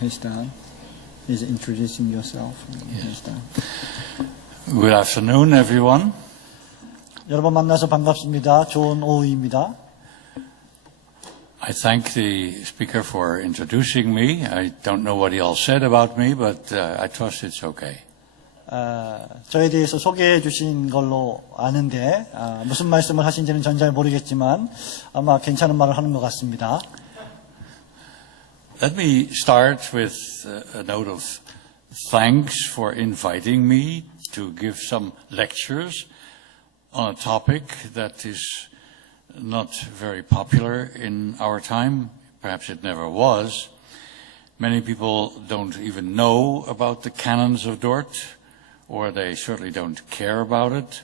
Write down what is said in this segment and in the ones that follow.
he's done. He's introducing yourself. He's done. Good afternoon, everyone. 여러분 만나서 반갑습니다. 좋은 오후입니다. I thank the speaker for introducing me. I don't know what he all said about me, but I trust it's okay. 저에 대해서 소개해 주신 걸로 아는데 무슨 말씀을 하신지는 전 잘 모르겠지만 아마 괜찮은 말을 하는 것 같습니다. Let me start with a note of thanks for inviting me to give some lectures on a topic that is not very popular in our time. Perhaps it never was. Many people don't even know about the canons of Dort, or they certainly don't care about it.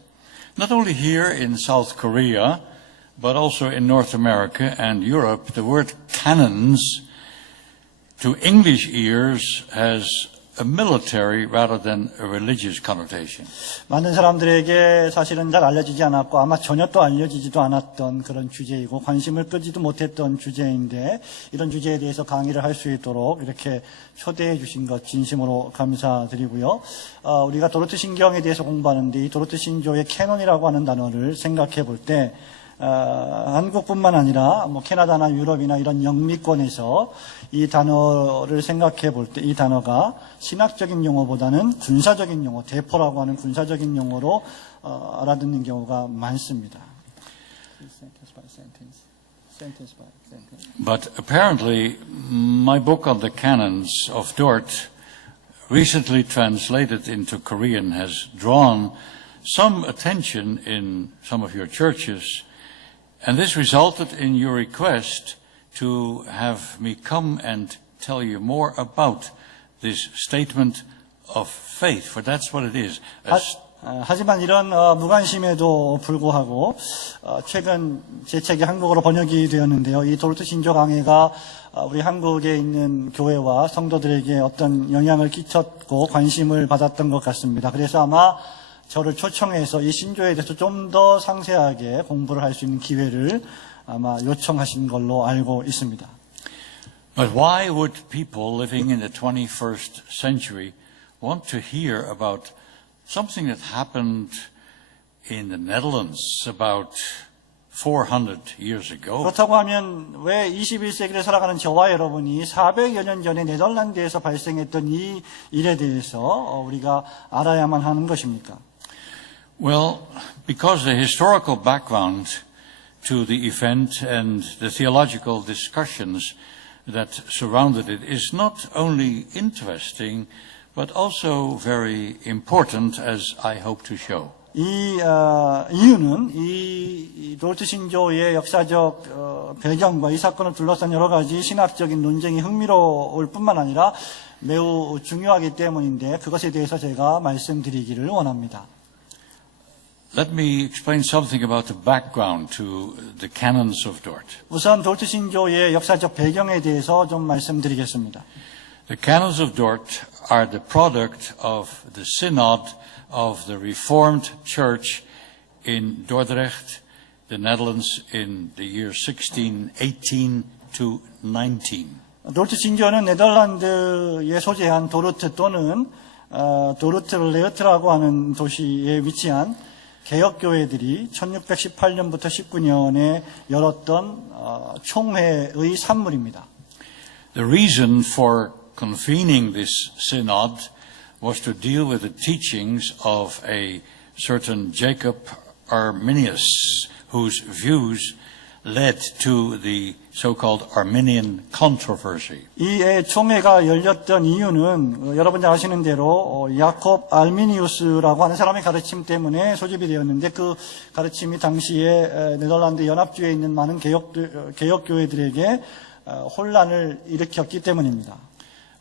Not only here in South Korea, but also in North America and Europe, the word canons to English ears has a military rather than a religious connotation. 많은 사람들에게 사실은 잘 알려지지 않았고 아마 전혀 또 알려지지도 않았던 그런 주제이고 관심을 끄지도 못했던 주제인데 이런 주제에 대해서 강의를 할 수 있도록 이렇게 초대해 주신 것 진심으로 감사드리고요. 우리가 도르트 신경에 대해서 공부하는데 이 도르트 신조의 캐논이라고 하는 단어를 생각해 볼 때 한국뿐만 아니라 캐나다나 유럽이나 이런 영미권에서 이 단어를 생각해 볼 때 이 단어가 신학적인 용어보다는 군사적인 용어, 대포라고 하는 군사적인 용어로 알아듣는 경우가 많습니다. But apparently, my book on the canons of Dort, recently translated into Korean, has drawn some attention in some of your churches. And this resulted in your request to have me come and tell you more about this statement of faith, for that's what it is. 하지만 이런 무관심에도 불구하고 최근 제 책이 한국어로 번역이 되었는데요. 이 도르트 신조 강해가 우리 한국에 있는 교회와 성도들에게 어떤 영향을 끼쳤고 관심을 받았던 것 같습니다. 그래서 아마 저를 초청해서 이 신조에 대해서 좀 더 상세하게 공부를 할 수 있는 기회를 아마 요청하신 걸로 알고 있습니다. But why would people living in the 21st century want to hear about something that happened in the Netherlands about 400 years ago? 그렇다고 하면 왜 21세기를 살아가는 저와 여러분이 400여 년 전에 네덜란드에서 발생했던 이 일에 대해서 우리가 알아야만 하는 것입니까? Well, because the historical background to the event and the theological discussions that surrounded it is not only interesting, but also very important, as I hope to show. 이 이유는 이 도르트 신조의 역사적 배경과 이 사건을 둘러싼 여러 가지 신학적인 논쟁이 흥미로울 뿐만 아니라 매우 중요하기 때문인데 그것에 대해서 제가 말씀드리기를 원합니다. Let me explain something about the background to the canons of Dort. 우선 도르트 신조의 역사적 배경에 대해서 좀 말씀드리겠습니다. The canons of Dort are the product of the synod of the Reformed Church in Dordrecht, the Netherlands, in the year 1618 to 19. 도르트 신조는 네덜란드에 소재한 도르트 또는 도르트레흐트라고 하는 도시에 위치한 개혁교회들이 1618년부터 19년에 열었던 총회의 산물입니다. The reason for convening this synod was to deal with the teachings of a certain Jacob Arminius, whose views led to the so-called Arminian controversy. 이 총회가 열렸던 이유는 여러분 잘 아시는 대로 야콥 알미니우스라고 하는 사람의 가르침 때문에 소집이 되었는데 그 가르침이 당시에 네덜란드 연합주에 있는 많은 개혁교회들에게 혼란을 일으켰기 때문입니다.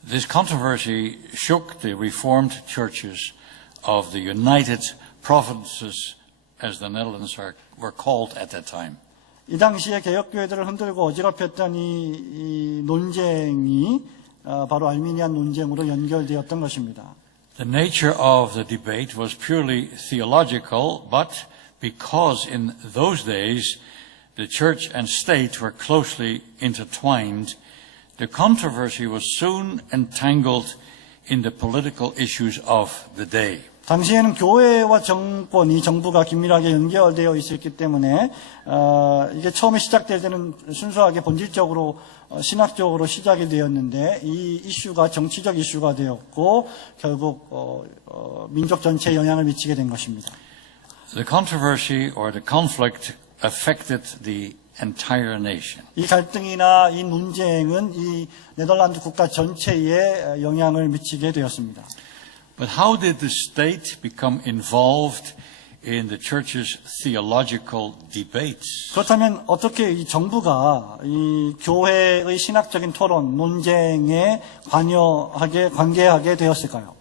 This controversy shook the Reformed churches of the United Provinces, as the Netherlands were called at that time. 이 당시에 개혁교회들을 흔들고 어지럽혔던 이 논쟁이 바로 알미니안 논쟁으로 연결되었던 것입니다. The nature of the debate was purely theological, but because in those days the church and state were closely intertwined, The controversy was soon entangled in the political issues of the day. 당시에는 교회와 정부가 긴밀하게 연결되어 있었기 때문에 이게 처음에 시작될 때는 순수하게 본질적으로 신학적으로 시작이 되었는데 이 이슈가 정치적 이슈가 되었고 결국 민족 전체에 영향을 미치게 된 것입니다. The controversy or the conflict affected the entire nation. 이 갈등이나 이 논쟁은 이 네덜란드 국가 전체에 영향을 미치게 되었습니다. But how did the state become involved in the church's theological debates? 그렇다면 어떻게 이 정부가 이 교회의 신학적인 토론, 논쟁에 관계하게 되었을까요?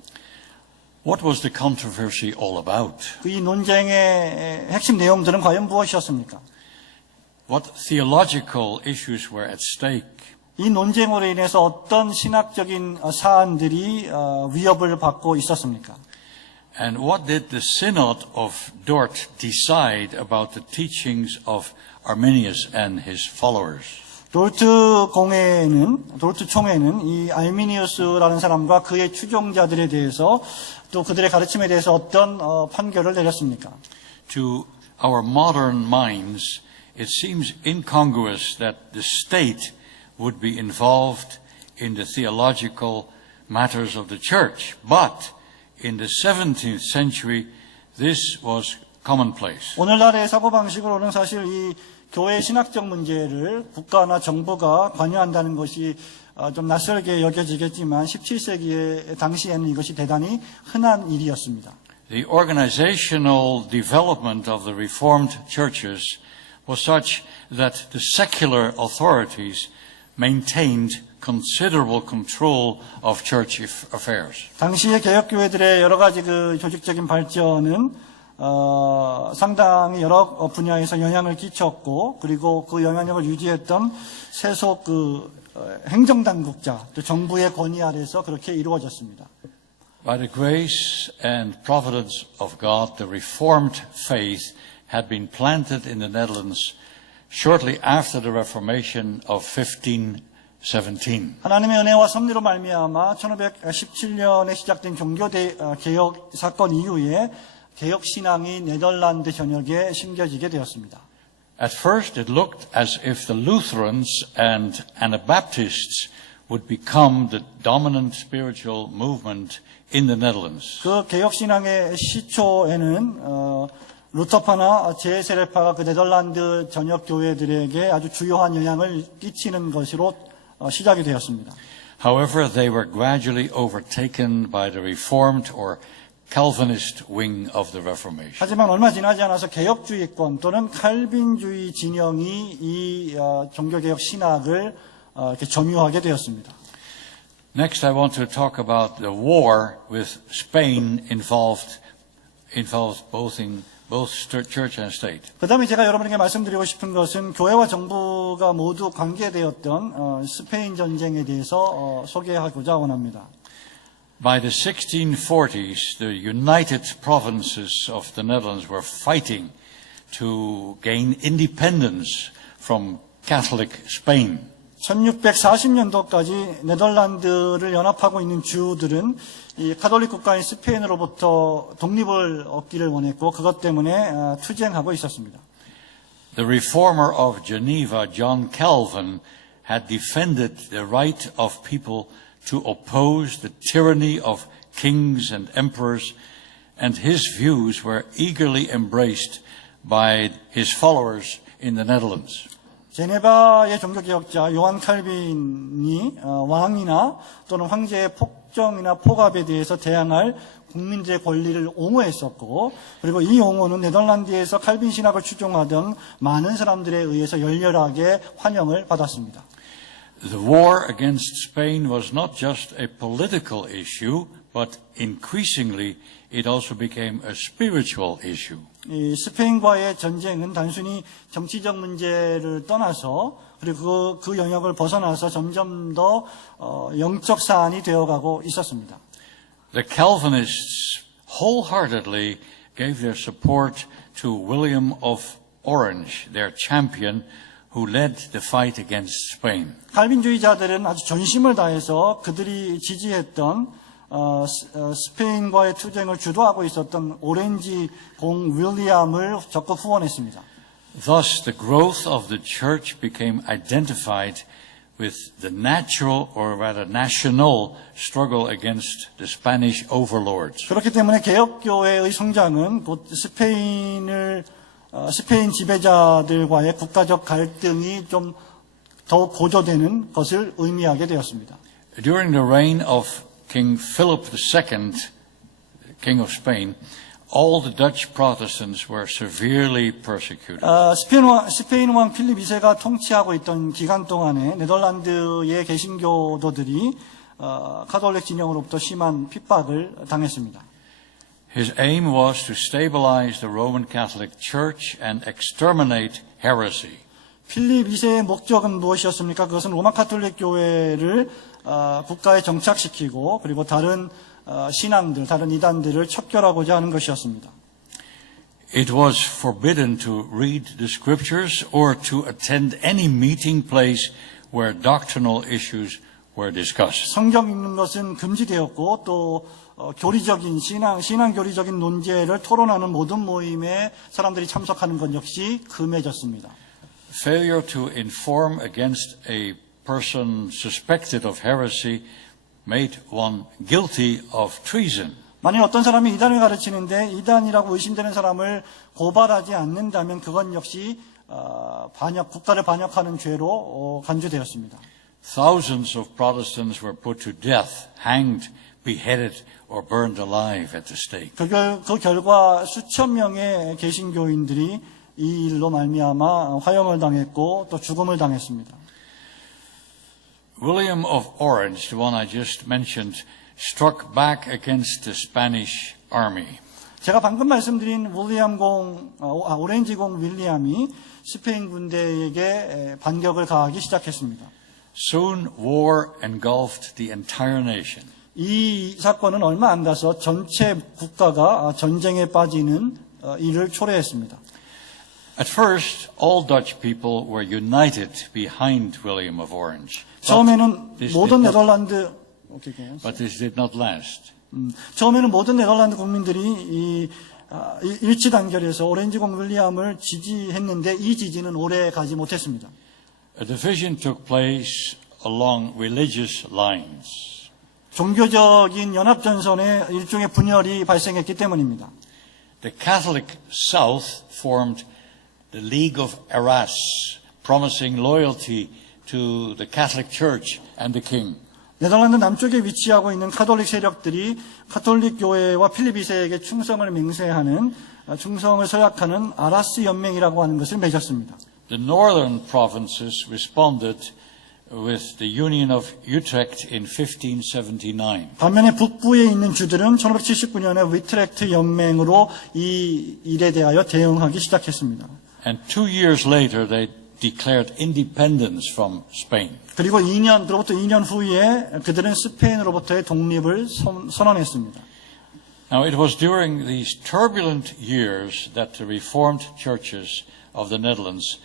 What was the controversy all about? 이 논쟁의 핵심 내용들은 과연 무엇이었습니까? What theological issues were at stake? 이 논쟁으로 인해서 어떤 신학적인 사안들이 위협을 받고 있었습니까? And what did the Synod of Dort decide about the teachings of Arminius and his followers? 돌트 총회는 이 알미니우스라는 사람과 그의 추종자들에 대해서 또 그들의 가르침에 대해서 어떤 판결을 내렸습니까? To our modern minds, it seems incongruous that the state would be involved in the theological matters of the church. But in the 17th century, this was commonplace. 오늘날의 사고방식으로는 사실 이 교회의 신학적 문제를 국가나 정부가 관여한다는 것이 좀 낯설게 여겨지겠지만 17세기의 당시에는 이것이 대단히 흔한 일이었습니다. The organizational development of the Reformed churches was such that the secular authorities maintained considerable control of church affairs. 당시의 개혁교회들의 여러 가지 그 조직적인 발전은 상당히 여러 분야에서 영향을 끼쳤고 그리고 그 영향력을 유지했던 세속 행정당국자, 또 정부의 권위 아래서 그렇게 이루어졌습니다. By the grace and providence of God, the Reformed faith had been planted in the Netherlands shortly after the Reformation of 1517. 하나님의 은혜와 섭리로 말미암아 1517년에 시작된 종교개혁 사건 이후에 개혁신앙이 네덜란드 전역에 심겨지게 되었습니다. At first it looked as if the Lutherans and Anabaptists would become the dominant spiritual movement in the Netherlands. 그 개혁신앙의 시초에는 루터파나 제세례파가 그 네덜란드 전역 교회들에게 아주 주요한 영향을 끼치는 것으로 시작이 되었습니다. However, they were gradually overtaken by the Reformed or Calvinist wing of the Reformation. 하지만 얼마 지나지 않아서 개혁주의권 또는 칼빈주의 진영이 이 종교개혁 신학을 이렇게 점유하게 되었습니다. Next, I want to talk about the war with Spain involved both church and state. 그다음에 제가 여러분에게 말씀드리고 싶은 것은 교회와 정부가 모두 관계되었던 스페인 전쟁에 대해서 소개하고자 원합니다. By the 1640s, the United Provinces of the Netherlands were fighting to gain independence from Catholic Spain. 1640년도까지 네덜란드를 연합하고 있는 주들은 이 가톨릭 국가인 스페인으로부터 독립을 얻기를 원했고 그것 때문에 투쟁하고 있었습니다. The reformer of Geneva, John Calvin, had defended the right of people to oppose the tyranny of kings and emperors, and his views were eagerly embraced by his followers in the Netherlands. 제네바의 종교개혁자 요한 칼빈이 왕이나 또는 황제의 폭정이나 폭압에 대해서 대항할 국민들의 권리를 옹호했었고 그리고 이 옹호는 네덜란드에서 칼빈 신학을 추종하던 많은 사람들에 의해서 열렬하게 환영을 받았습니다. The war against Spain was not just a political issue, but increasingly it also became a spiritual issue. 이 스페인과의 전쟁은 단순히 정치적 문제를 떠나서 그리고 그 영역을 벗어나서 점점 더 영적 사안이 되어가고 있었습니다. The Calvinists wholeheartedly gave their support to William of Orange, their champion, who led the fight against Spain. 칼빈주의자들은 아주 전심을 다해서 그들이 지지했던 스페인과의 투쟁을 주도하고 있었던 오렌지 공 윌리엄을 적극 후원했습니다. Thus, the growth of the church became identified with the natural, or rather national, struggle against the Spanish overlords. 그렇기 때문에 개혁교회의 성장은 곧 스페인 지배자들과의 국가적 갈등이 좀 더욱 고조되는 것을 의미하게 되었습니다. During the reign of King Philip II, King of Spain, all the Dutch Protestants were severely persecuted. 스페인 왕 필립 2세가 통치하고 있던 기간 동안에 네덜란드의 개신교도들이 카톨릭 진영으로부터 심한 핍박을 당했습니다. His aim was to stabilize the Roman Catholic Church and exterminate heresy. 필립 2세의 목적은 무엇이었습니까? 그것은 로마 카톨릭 교회를 국가에 정착시키고 그리고 다른 신앙들, 다른 이단들을 척결하고자 하는 것이었습니다. It was forbidden to read the scriptures or to attend any meeting place where doctrinal issues were discussed. 성경 읽는 것은 금지되었고 또 교리적인 신앙 교리적인 논제를 토론하는 모든 모임에 사람들이 참석하는 것 역시 금해졌습니다. Failure to inform against a person suspected of heresy made one guilty of treason. 만약 어떤 사람이 이단을 가르치는데 이단이라고 의심되는 사람을 고발하지 않는다면 그건 역시 국가를 반역하는 죄로 간주되었습니다. Thousands of Protestants were put to death, hanged, beheaded, or burned alive at the stake. 그 결과 수천 명의 개신교인들이 이 일로 말미암아 화형을 당했고 또 죽음을 당했습니다. William of Orange, the one I just mentioned, struck back against the Spanish army. 제가 방금 말씀드린 오렌지 공 윌리엄이 스페인 군대에게 반격을 가하기 시작했습니다. Soon war engulfed the entire nation. 이 사건은 얼마 안 가서 전체 국가가 전쟁에 빠지는 일을 초래했습니다. At first, all Dutch people were united behind William of Orange. 처음에는 모든 But this did not last. 처음에는 모든 네덜란드 국민들이 일치단결해서 오렌지 공 윌리엄을 지지했는데 이 지지는 오래 가지 못했습니다. A division took place along religious lines. 종교적인 연합전선에 일종의 분열이 발생했기 때문입니다. The Catholic South formed the League of Arras, promising loyalty to the Catholic Church and the King. 네덜란드 남쪽에 위치하고 있는 카톨릭 세력들이 카톨릭 교회와 필립 2세에게 충성을 서약하는 아라스 연맹이라고 하는 것을 맺었습니다. The northern provinces responded with the Union of Utrecht in 1579. 반면에 북부에 있는 주들은 1579년에 위트렉트 연맹으로 이 일에 대하여 대응하기 시작했습니다. And 2 years later they declared independence from Spain. 그리고 그로부터 2년 후에 그들은 스페인으로부터의 독립을 선언했습니다. Now it was during these turbulent years that the Reformed churches of the Netherlands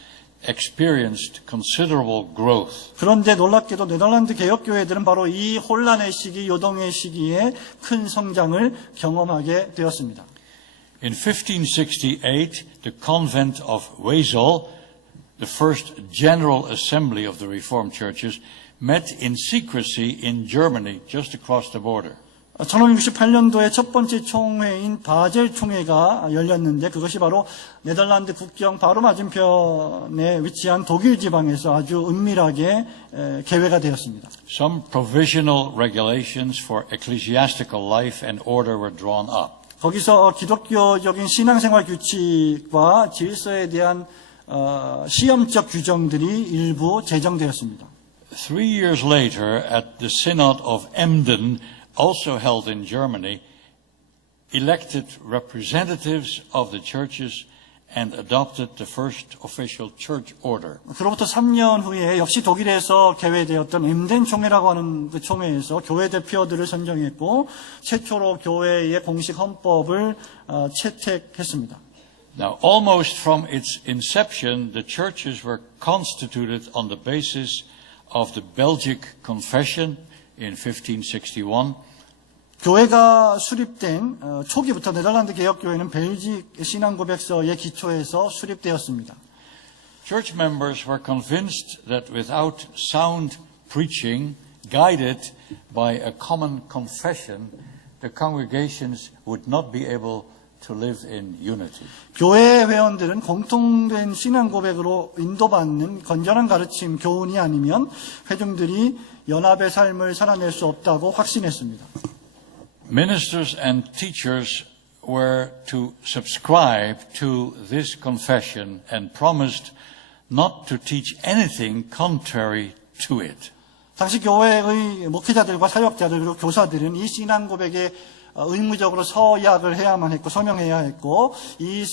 experienced considerable growth. 그런데 놀랍게도 네덜란드 개혁교회들은 바로 이 혼란의 시기, 요동의 시기에 큰 성장을 경험하게 되었습니다. In 1568, the convent of Wesel, the first general assembly of the Reformed churches, met in secrecy in Germany, just across the border. 1568년도에 첫 번째 총회인 바젤 총회가 열렸는데 그것이 바로 네덜란드 국경 바로 맞은편에 위치한 독일 지방에서 아주 은밀하게 개회가 되었습니다. Some provisional regulations for ecclesiastical life and order were drawn up. 거기서 기독교적인 신앙생활 규칙과 질서에 대한 시험적 규정들이 일부 제정되었습니다. 3 years later, at the Synod of Emden, also held in Germany, elected representatives of the churches and adopted the first official church order. 그로부터 3년 후에 역시 독일에서 개회되었던 엠덴 총회라고 하는 그 총회에서 교회 대표들을 선정했고 최초로 교회의 공식 헌법을 채택했습니다. Now, almost from its inception, the churches were constituted on the basis of the Belgic Confession in 1561. 교회가 수립된 초기부터 네덜란드 개혁교회는 벨직 신앙고백서의 기초에서 수립되었습니다. Church members were convinced that without sound preaching, guided by a common confession, the congregations would not be able to live in unity. 교회 회원들은 공통된 신앙 고백으로 인도받는 건전한 가르침, 교훈이 아니면 회중들이 연합의 삶을 살아낼 수 없다고 확신했습니다. Ministers and teachers were to subscribe to this confession and promised not to teach anything contrary to it. 당시 교회의 목회자들과 사역자들 그리고 교사들은 이 신앙 고백에 의무적으로 서약을 해야만 했고 서명해야 했고 이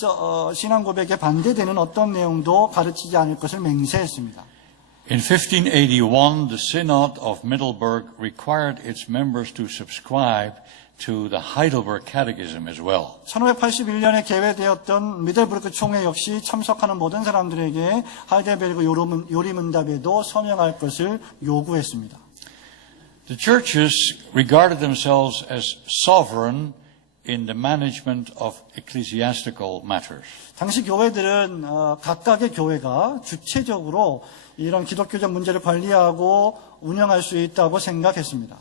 신앙 고백에 반대되는 어떤 내용도 가르치지 않을 것을 맹세했습니다. In 1581, the Synod of Middelburg required its members to subscribe to the Heidelberg Catechism as well. 1581년에 개회되었던 미들부르크 총회 역시 참석하는 모든 사람들에게 하이델베르그 요리문답에도 서명할 것을 요구했습니다. The churches regarded themselves as sovereign in the management of ecclesiastical matters. 당시 교회들은 각각의 교회가 주체적으로 이런 기독교적 문제를 관리하고 운영할 수 있다고 생각했습니다.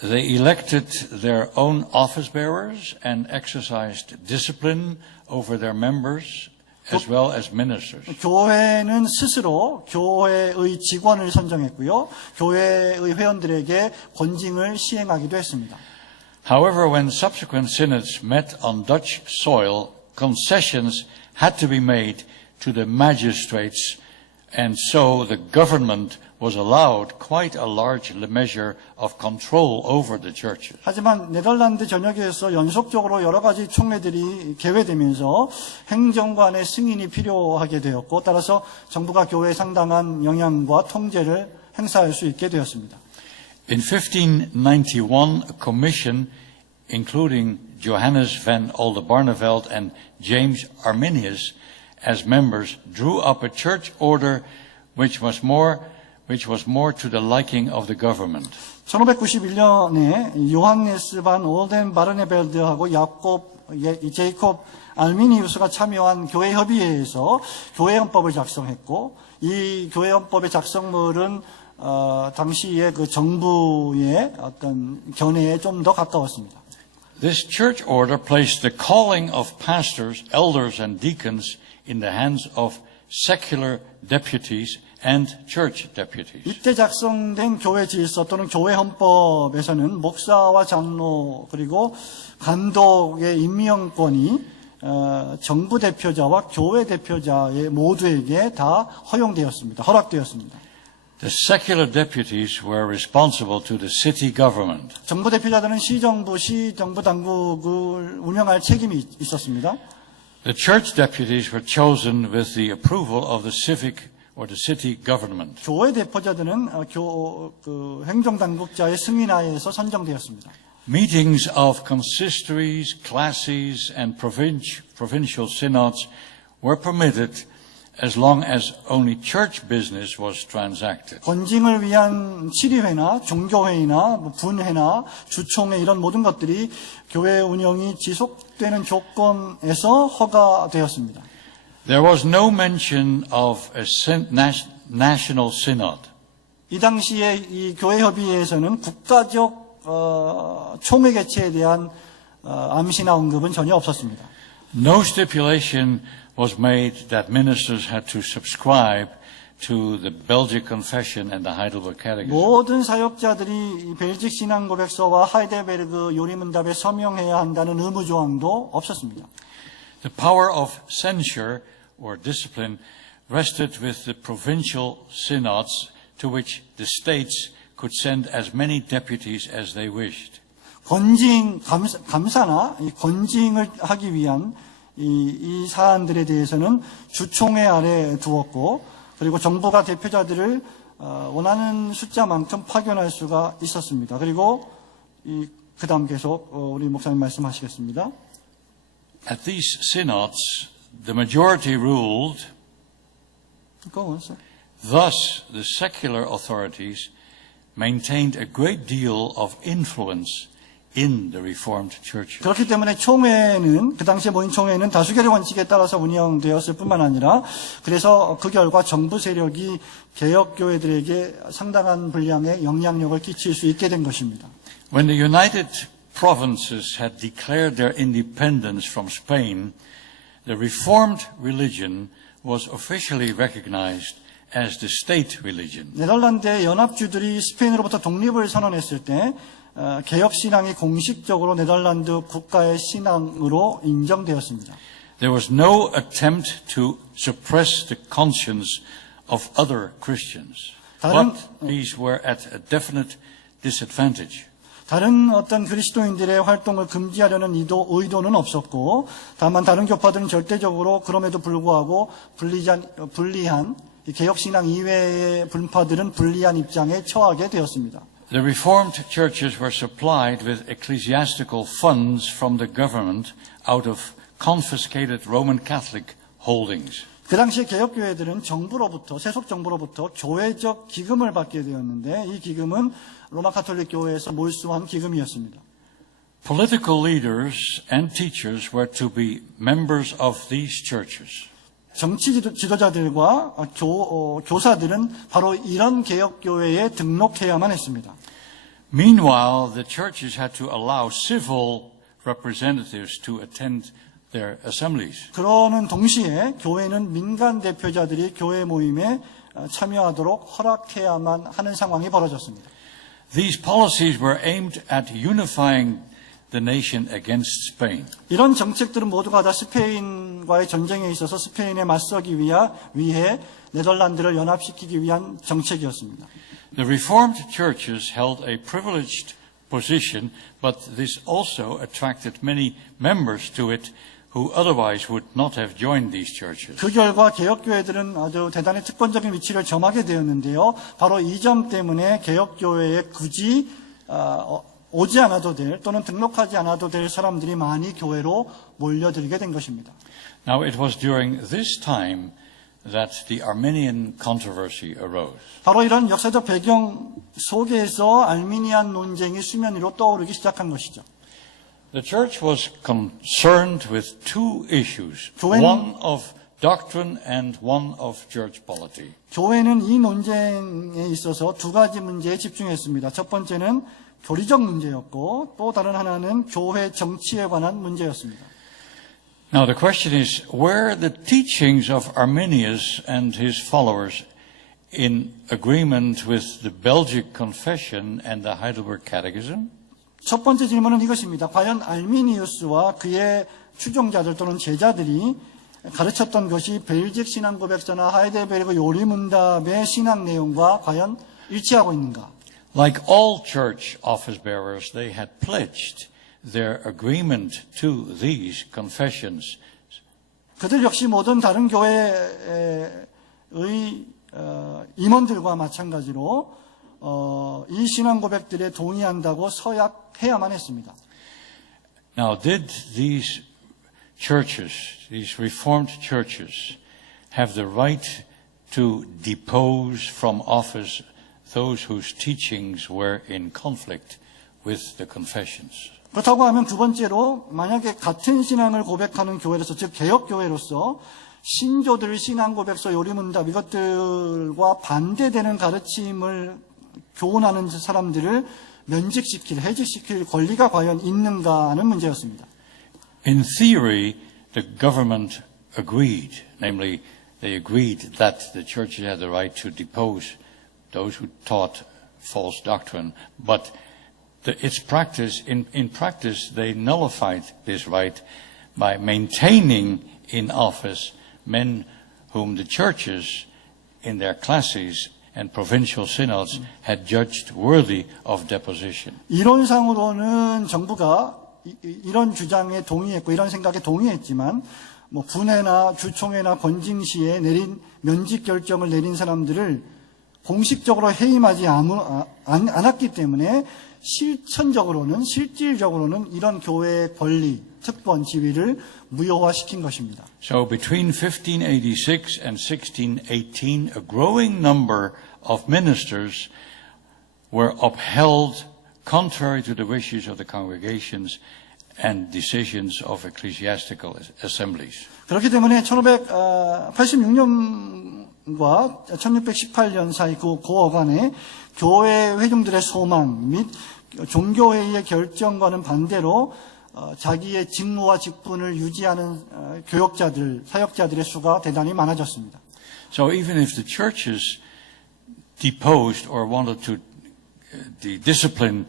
They elected their own office bearers and exercised discipline over their members as well as ministers. 교회는 스스로 교회의 직원을 선정했고요. 교회의 회원들에게 권징을 시행하기도 했습니다. However, when subsequent synods met on Dutch soil, concessions had to be made to the magistrates, and so the government was allowed quite a large measure of control over the churches. 하지만 네덜란드 전역에서 연속적으로 여러 가지 총회들이 개회되면서 행정관의 승인이 필요하게 되었고 따라서 정부가 교회에 상당한 영향과 통제를 행사할 수 있게 되었습니다. In 1591, a commission, including Johannes van Oldenbarneveld and James Arminius as members, drew up a church order which was more to the liking of the government. 1591년에 요한네스 반 올덴 바르네벨드하고 제이콥 알미니우스가 참여한 교회 협의회에서 교회헌법을 작성했고 이 교회헌법의 작성물은 당시의 그 정부의 어떤 견해에 좀 더 가까웠습니다. This church order placed the calling of pastors, elders, and deacons in the hands of secular deputies and church deputies. 이때 작성된 교회 질서 또는 교회 헌법에서는 목사와 장로 그리고 감독의 임명권이 정부 대표자와 교회 대표자의 모두에게 다 허락되었습니다. The secular deputies were responsible to the city government. 정부 대표자들은 시정부 당국을 운영할 책임이 있었습니다. The church deputies were chosen with the approval of the civic or the city government. 교회 대표자들은 행정 당국자의 승인하에서 선정되었습니다. Meetings of consistories, classes, and provincial synods were permitted as long as only church business was transacted. 권징을 위한 치리회나 종교회의나 분회나 주총회 이런 모든 것들이 교회 운영이 지속되는 조건에서 허가되었습니다. There was no mention of a national synod. 이 당시에 이 교회 협의회에서는 국가적 총회 개최에 대한 암시나 언급은 전혀 없었습니다. No stipulation was made that ministers had to subscribe to the Belgic Confession and the Heidelberg Catechism. 모든 사역자들이 벨직 신앙 고백서와 하이델베르그 요리문답에 서명해야 한다는 의무 조항도 없었습니다. The power of censure or discipline rested with the provincial synods to which the states could send as many deputies as they wished. 감사나 이 권징을 하기 위한 이 사안들에 대해서는 주총회 아래 두었고 그리고 정부가 대표자들을 원하는 숫자만큼 파견할 수가 있었습니다. 그리고 그 다음 계속 우리 목사님 말씀하시겠습니다. At these synods, the majority ruled. Go on, sir. Thus, the secular authorities maintained a great deal of influence in the Reformed churches. 그렇기 때문에 총회는 그 당시에 모인 총회는 다수결의 원칙에 따라서 운영되었을 뿐만 아니라 그래서 그 결과 정부 세력이 개혁 교회들에게 상당한 분량의 영향력을 끼칠 수 있게 된 것입니다. When the United Provinces had declared their independence from Spain, the Reformed religion was officially recognized as the state religion. 네덜란드의 연합주들이 스페인으로부터 독립을 선언했을 때 개혁 신앙이 공식적으로 네덜란드 국가의 신앙으로 인정되었습니다. There was no attempt to suppress the conscience of other Christians, but these were at a definite disadvantage. 다른 어떤 그리스도인들의 활동을 금지하려는 의도는 없었고, 다만 다른 교파들은 절대적으로 그럼에도 불구하고 불리한 개혁신앙 이외의 분파들은 불리한 입장에 처하게 되었습니다. The Reformed churches were supplied with ecclesiastical funds from the government out of confiscated Roman Catholic holdings. 그 당시에 개혁교회들은 세속 정부로부터 교회적 기금을 받게 되었는데 이 기금은 로마 가톨릭 교회에서 몰수한 기금이었습니다. Political leaders and teachers were to be members of these churches. 정치 지도자들과 교사들은 바로 이런 개혁교회에 등록해야만 했습니다. Meanwhile, the churches had to allow civil representatives to attend their assemblies. 그러는 동시에 교회는 민간 대표자들이 교회 모임에 참여하도록 허락해야만 하는 상황이 벌어졌습니다. These policies were aimed at unifying the nation against Spain. 이런 정책들은 모두가 다 스페인과의 전쟁에 있어서 스페인에 맞서기 위해 네덜란드를 연합시키기 위한 정책이었습니다. The Reformed churches held a privileged position, but this also attracted many members to it who otherwise would not have joined these churches. 그 결과 개혁교회들은 아주 대단히 특권적인 위치를 점하게 되었는데요. 바로 이 점 때문에 개혁교회에 굳이 오지 않아도 될 또는 등록하지 않아도 될 사람들이 많이 교회로 몰려들게 된 것입니다. Now it was during this time that the Armenian controversy arose. 바로 이런 역사적 배경 속에서 알미니안 논쟁이 수면 위로 떠오르기 시작한 것이죠. The church was concerned with two issues, 교회는- one of doctrine and one of church polity. 교회는 이 논쟁에 있어서 두 가지 문제에 집중했습니다. 첫 번째는 교리적 문제였고 또 다른 하나는 교회 정치에 관한 문제였습니다. Now the question is, were the teachings of Arminius and his followers in agreement with the Belgic Confession and the Heidelberg Catechism? 첫 번째 질문은 이것입니다. 과연 알미니우스와 그의 추종자들 또는 제자들이 가르쳤던 것이 벨직 신앙고백서나 하이델베르그 요리문답의 신앙 내용과 과연 일치하고 있는가? Like all church office bearers, they had pledged their agreement to these confessions. 그들 역시 모든 다른 교회의 임원들과 마찬가지로 이 신앙 고백들에 동의한다고 서약해야만 했습니다. Now, did these churches, these Reformed churches, have the right to depose from office those whose teachings were in conflict with the confessions? 그렇다고 하면 두 번째로 만약에 같은 신앙을 고백하는 교회로서 즉 개혁교회로서 신조들 신앙 고백서 요리문답 이것들과 반대되는 가르침을 교훈하는 사람들을 면직시킬, 해직시킬 권리가 과연 있는가 하는 문제였습니다. In theory, the government agreed, namely, they agreed that the churches had the right to depose those who taught false doctrine, but its practice, in practice, they nullified this right by maintaining in office men whom the churches in their classes and provincial synods had judged worthy of deposition. 이론상으로는 정부가 이런 주장에 동의했고 이런 생각에 동의했지만 분회나 주총회나 권징시에 내린 면직 결정을 내린 사람들을 공식적으로 해임하지 않았기 때문에 실질적으로는 이런 교회의 권리, 특권, 지위를 무효화시킨 것입니다. So between 1586 and 1618, a growing number of ministers were upheld contrary to the wishes of the congregations and decisions of ecclesiastical assemblies. 그렇기 때문에 1586년과 1618년 사이 그 어간에 교회 회중들의 소망 및 종교회의의 결정과는 반대로 자기의 직무와 직분을 유지하는 교역자들, 사역자들의 수가 대단히 많아졌습니다. So even if the churches deposed or wanted to discipline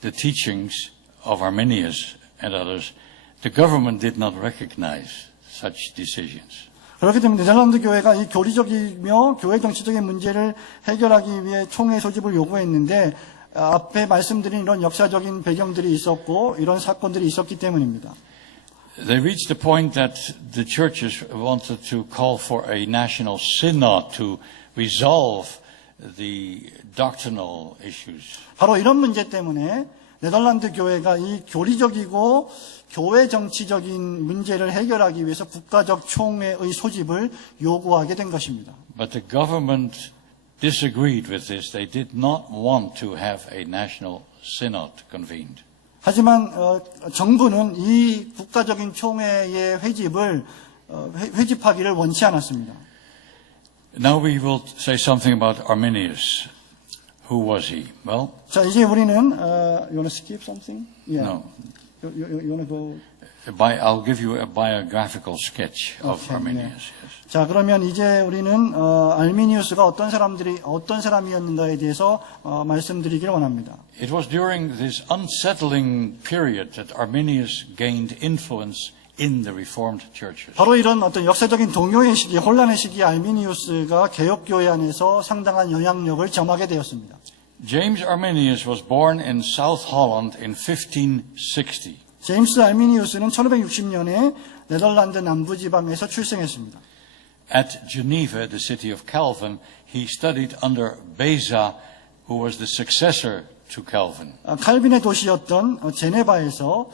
the teachings of Arminius and others, the government did not recognize such decisions. 그렇기 때문에 네덜란드 교회가 이 교리적이며 교회 정치적인 문제를 해결하기 위해 총회 소집을 요구했는데 앞에 말씀드린 이런 역사적인 배경들이 있었고 이런 사건들이 있었기 때문입니다. They reached the point that the churches wanted to call for a national synod to resolve the doctrinal issues. 바로 이런 문제 때문에 네덜란드 교회가 이 교리적이고 교회 정치적인 문제를 해결하기 위해서 국가적 총회의 소집을 요구하게 된 것입니다. But the government disagreed with this. They did not want to have a national synod convened. 하지만 정부는 이 국가적인 총회의 회집하기를 원치 않았습니다. Now we will say something about Arminius. Who was he? Well, 자, 이제 우리는 you want to skip something? Yeah. no. You want to go? I'll give you a biographical sketch of Okay, Arminius. Yes. 자, 그러면 이제 우리는 알미니우스가 어떤 사람이었는가에 대해서 말씀드리기를 원합니다. It was during this unsettling period that Arminius gained influence in the Reformed churches. 바로 이런 어떤 역사적인 동요의 시기, 혼란의 시기 알미니우스가 개혁교회 안에서 상당한 영향력을 점하게 되었습니다. James Arminius was born in South Holland in 1560. 제임스 알미니우스는 1560년에 네덜란드 남부지방에서 출생했습니다. At Geneva, the city of Calvin, he studied under Beza, who was the successor to Calvin. 칼빈의 도시였던 제네바에서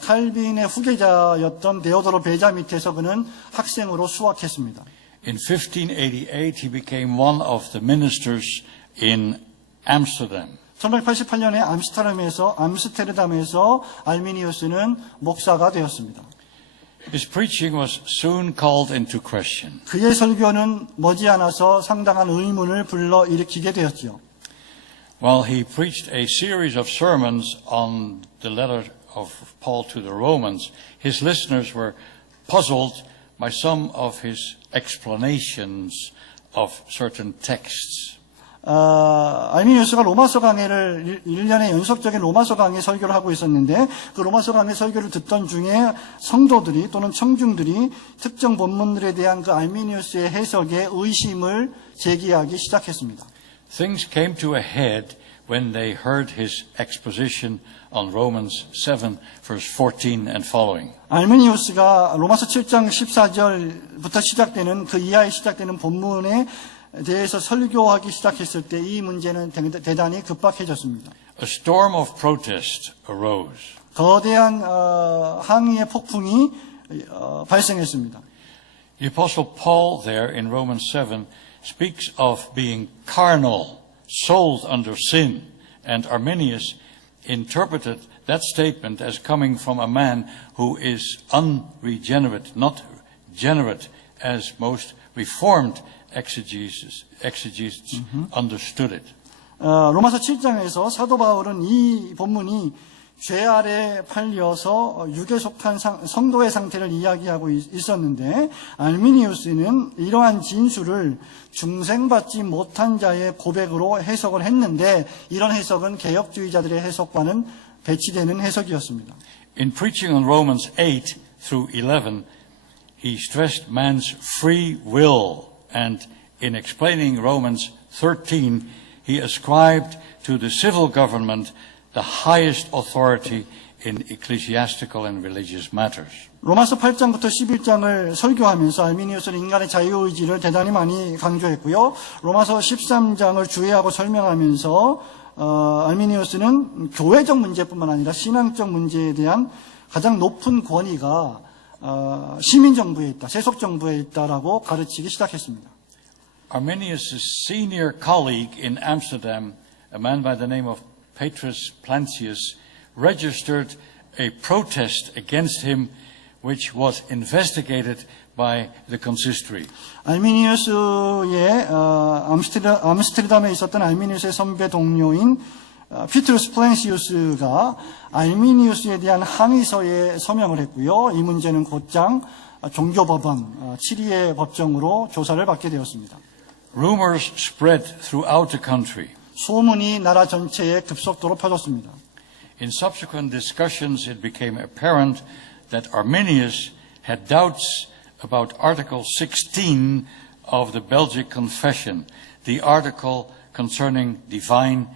칼빈의 후계자였던 데오도로 베자 밑에서 그는 학생으로 수학했습니다. In 1588, he became one of the ministers in Amsterdam. 1888년에 암스테르담에서 알미니우스는 목사가 되었습니다. His preaching was soon called into question. 그의 설교는 머지않아서 상당한 의문을 불러일으키게 되었지요. While he preached a series of sermons on the letter of Paul to the Romans, his listeners were puzzled by some of his explanations of certain texts. 알미니우스가 로마서 강해를 1년에 연속적인 로마서 강해 설교를 하고 있었는데 그 로마서 강해 설교를 듣던 중에 성도들이 또는 청중들이 특정 본문들에 대한 그 알미니우스의 해석에 의심을 제기하기 시작했습니다. Things came to a head when they heard his exposition on Romans 7, verse 14 and following. 알미니우스가 로마서 7장 14절부터 시작되는 그 이하에 시작되는 본문에 대해서 설교하기 시작했을 때 이 문제는 대단히 급박해졌습니다. A storm of protest arose. 거대한 항의의 폭풍이 발생했습니다. The Apostle Paul there in Romans 7 speaks of being carnal, sold under sin, and Arminius interpreted that statement as coming from a man who is unregenerate, not generate, as most Reformed exegetes understood it. 로마서 7장에서 사도 바울은 이 본문이 죄 아래 팔려서 육에 속한 성도의 상태를 이야기하고 있었는데 알미니우스는 이러한 진술을 중생받지 못한 자의 고백으로 해석을 했는데 이런 해석은 개혁주의자들의 해석과는 배치되는 해석이었습니다. In preaching on Romans 8 through 11, he stressed man's free will, and in explaining Romans 13, he ascribed to the civil government the highest authority in ecclesiastical and religious matters. 로마서 8장부터 11장을 설교하면서 알미니우스는 인간의 자유의지를 대단히 많이 강조했고요. 로마서 13장을 주의하고 설명하면서 알미니우스는 교회적 문제뿐만 아니라 신앙적 문제에 대한 가장 높은 권위가 시민정부에 있다, 세속정부에 있다라고 가르치기 시작했습니다. Arminius' senior colleague in Amsterdam, a man by the name of Petrus Plancius, registered a protest against him which was investigated by the consistory. 알미니우스의 암스테르담에 있었던 알미니우스의 선배 동료인 피트루스 플랜시우스가 알미니우스에 대한 항의서에 서명을 했고요. 이 문제는 곧장 종교법원 7위의 법정으로 조사를 받게 되었습니다. Rumors spread throughout the country. 소문이 나라 전체에 급속도로 퍼졌습니다. In subsequent discussions, it became apparent that Arminius had doubts about Article 16 of the Belgic Confession, the article concerning divine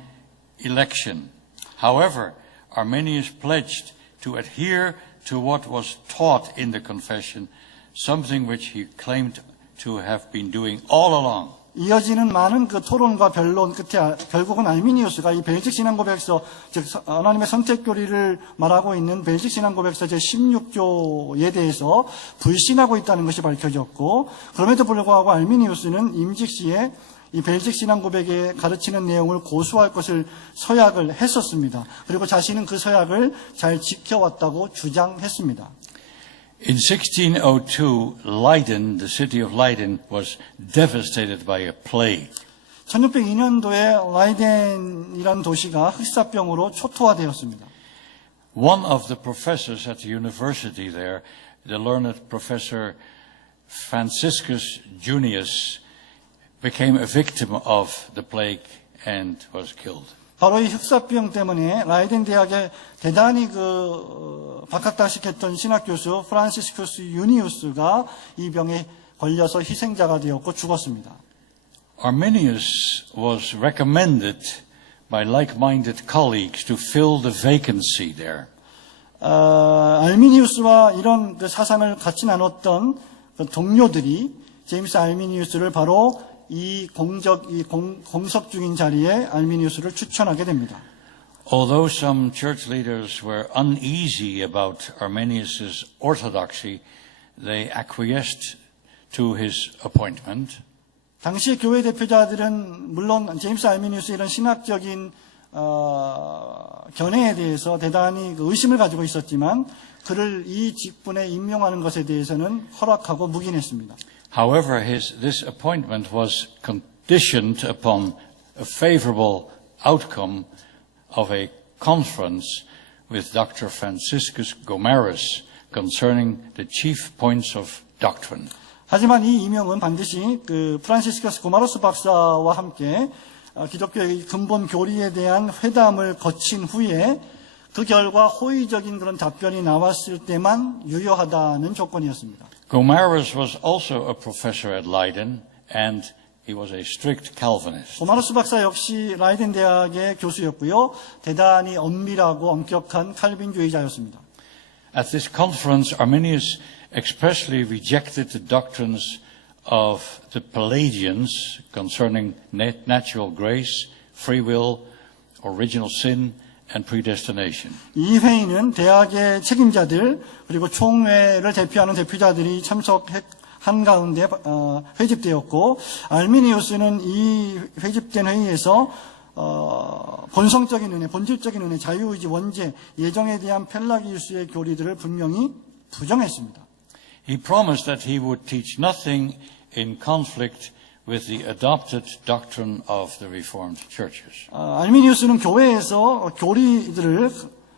election. However, Arminius pledged to adhere to what was taught in the confession, something which he claimed to have been doing all along. 이어지는 많은 그 토론과 변론 끝에 결국은 알미니우스가 이 벨직 신앙고백서, 즉 하나님의 선택교리를 말하고 있는 벨직 신앙고백서 제16조에 대해서 불신하고 있다는 것이 밝혀졌고, 그럼에도 불구하고 알미니우스는 임직시에 이 벨직 신앙고백에 가르치는 내용을 고수할 것을 서약을 했었습니다. 그리고 자신은 그 서약을 잘 지켜왔다고 주장했습니다. In 1602, Leiden, the city of Leiden, was devastated by a plague. 1602년도에 라이덴이라는 도시가 흑사병으로 초토화되었습니다. One of the professors at the university there, the learned professor Franciscus Junius, became a victim of the plague and was killed. 바로 이 흑사병 때문에 라이덴 대학에 대단히 박학다식했던 신학 교수 프란시스쿠스 유니우스가 이 병에 걸려서 희생자가 되었고 죽었습니다. Arminius was recommended by like-minded colleagues to fill the vacancy there. 알미니우스와 이런 그 사상을 같이 나눴던 그 동료들이 제임스 알미니우스를 바로 이 공석 중인 자리에 알미니우스를 추천하게 됩니다. Although some church leaders were uneasy about Arminius' orthodoxy, they acquiesced to his appointment. 당시 교회 대표자들은 물론 제임스 알미니우스의 이런 신학적인 견해에 대해서 대단히 의심을 가지고 있었지만 그를 이 직분에 임명하는 것에 대해서는 허락하고 묵인했습니다. However, this appointment was conditioned upon a favorable outcome of a conference with Dr. Franciscus Gomarus concerning the chief points of doctrine. 하지만 이 임명은 반드시 그 프란시스커스 고마로스 박사와 함께 기독교의 근본 교리에 대한 회담을 거친 후에 그 결과 호의적인 그런 답변이 나왔을 때만 유효하다는 조건이었습니다. Gomarus was also a professor at Leiden, and he was a strict Calvinist. 고마로스 박사 역시 라이덴 대학의 교수였고요. 대단히 엄밀하고 엄격한 칼빈주의자였습니다. At this conference, Arminius expressly rejected the doctrines of the Pelagians concerning natural grace, free will, original sin, and predestination. 이 회의는 대학의 책임자들 그리고 총회를 대표하는 대표자들이 참석한 가운데 회집되었고 알미니우스는 이 회집된 회의에서 본성적인 은혜, 본질적인 은혜, 자유의지, 원죄, 예정에 대한 펠라기우스의 교리들을 분명히 부정했습니다. He promised that he would teach nothing in conflict with the adopted doctrine of the Reformed churches. 알미니우스는 교회에서 교리들을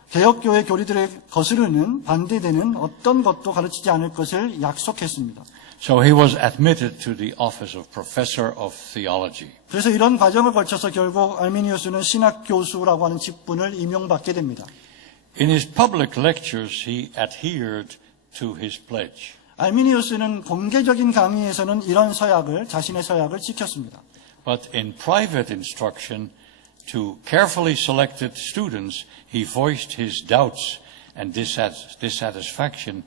개혁교회 교리들에 거스르는 반대되는 어떤 것도 가르치지 않을 것을 약속했습니다. So he was admitted to the office of professor of theology. 그래서 이런 과정을 거쳐서 결국 알미니우스는 신학 교수라고 하는 직분을 임명받게 됩니다. In his public lectures, he adhered to his pledge. 알미니우스는 공개적인 강의에서는 이런 자신의 서약을 지켰습니다. But in private instruction to carefully selected students, he voiced his doubts and dissatisfaction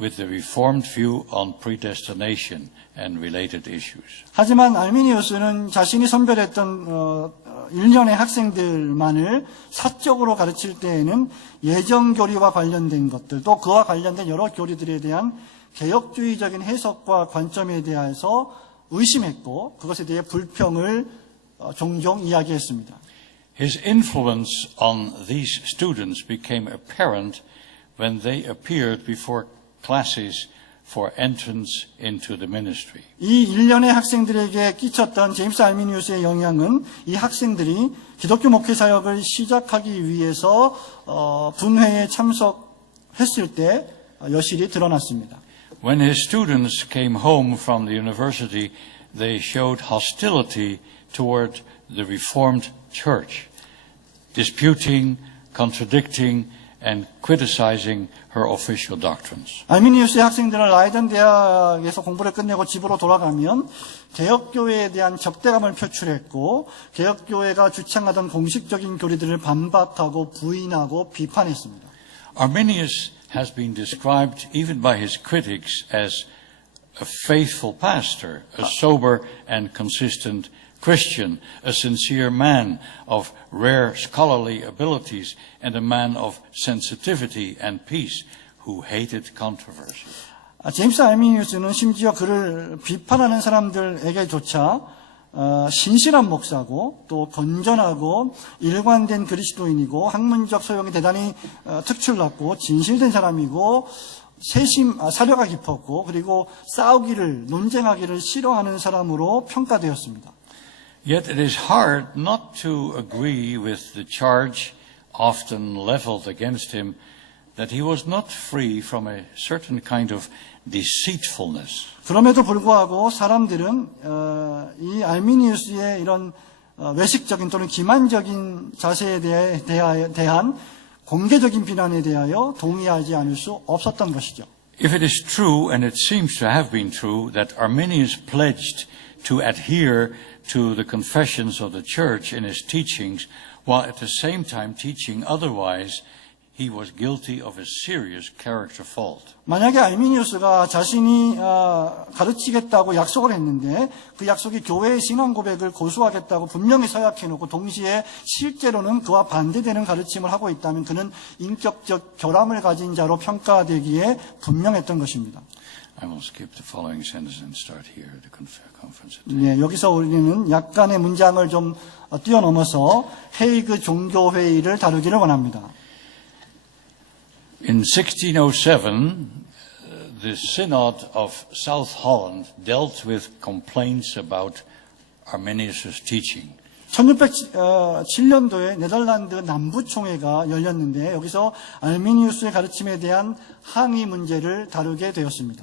with the Reformed view on predestination and related issues. 하지만 알미니우스는 자신이 선별했던 일련의 학생들만을 사적으로 가르칠 때에는 예정 교리와 관련된 것들, 또 그와 관련된 여러 교리들에 대한 개혁주의적인 해석과 관점에 대해서 의심했고 그것에 대해 불평을 종종 이야기했습니다. His influence on these students became apparent when they appeared before classes for entrance into the ministry. 이 일련의 학생들에게 끼쳤던 제임스 알미니우스의 영향은 이 학생들이 기독교 목회 사역을 시작하기 위해서 분회에 참석했을 때 여실히 드러났습니다. When his students came home from the university, they showed hostility toward the Reformed Church, disputing, contradicting, and criticizing her official doctrines. 알미니우스의 학생들은 라이든 대학에서 공부를 끝내고 집으로 돌아가면 개혁교회에 대한 적대감을 표출했고 개혁교회가 주창하던 공식적인 교리들을 반박하고 부인하고 비판했습니다. Arminius has been described even by his critics as a faithful pastor, a sober and consistent Christian, a sincere man of rare scholarly abilities, and a man of sensitivity and peace who hated controversy. 제임스 알미니우스는 심지어 그를 비판하는 사람들에게조차 신실한 목사고 또 건전하고 일관된 그리스도인이고 학문적 소용이 대단히 특출났고 진실된 사람이고 사려가 깊었고 그리고 싸우기를 논쟁하기를 싫어하는 사람으로 평가되었습니다. Yet it is hard not to agree with the charge often leveled against him that he was not free from a certain kind of deceitfulness. 그럼에도 불구하고 사람들은 이 알미니우스의 이런 외식적인 또는 기만적인 자세에 대한 공개적인 비난에 대하여 동의하지 않을 수 없었던 것이죠. If it is true, and it seems to have been true, that Arminius pledged to adhere to the confessions of the church in his teachings, while at the same time teaching otherwise, he was guilty of a serious character fault. 만약에 알미니우스가 자신이 가르치겠다고 약속을 했는데 그 약속이 교회의 신앙 고백을 고수하겠다고 분명히 서약해놓고 동시에 실제로는 그와 반대되는 가르침을 하고 있다면 그는 인격적 결함을 가진 자로 평가되기에 분명했던 것입니다. I will skip the following sentence and start here the conference. 네, 여기서 우리는 약간의 문장을 좀 뛰어넘어서 헤이그 종교회의를 다루기를 원합니다. In 1607, the Synod of South Holland dealt with complaints about Arminius' teaching. 1607년도에 네덜란드 남부총회가 열렸는데 여기서 알미니우스의 가르침에 대한 항의 문제를 다루게 되었습니다.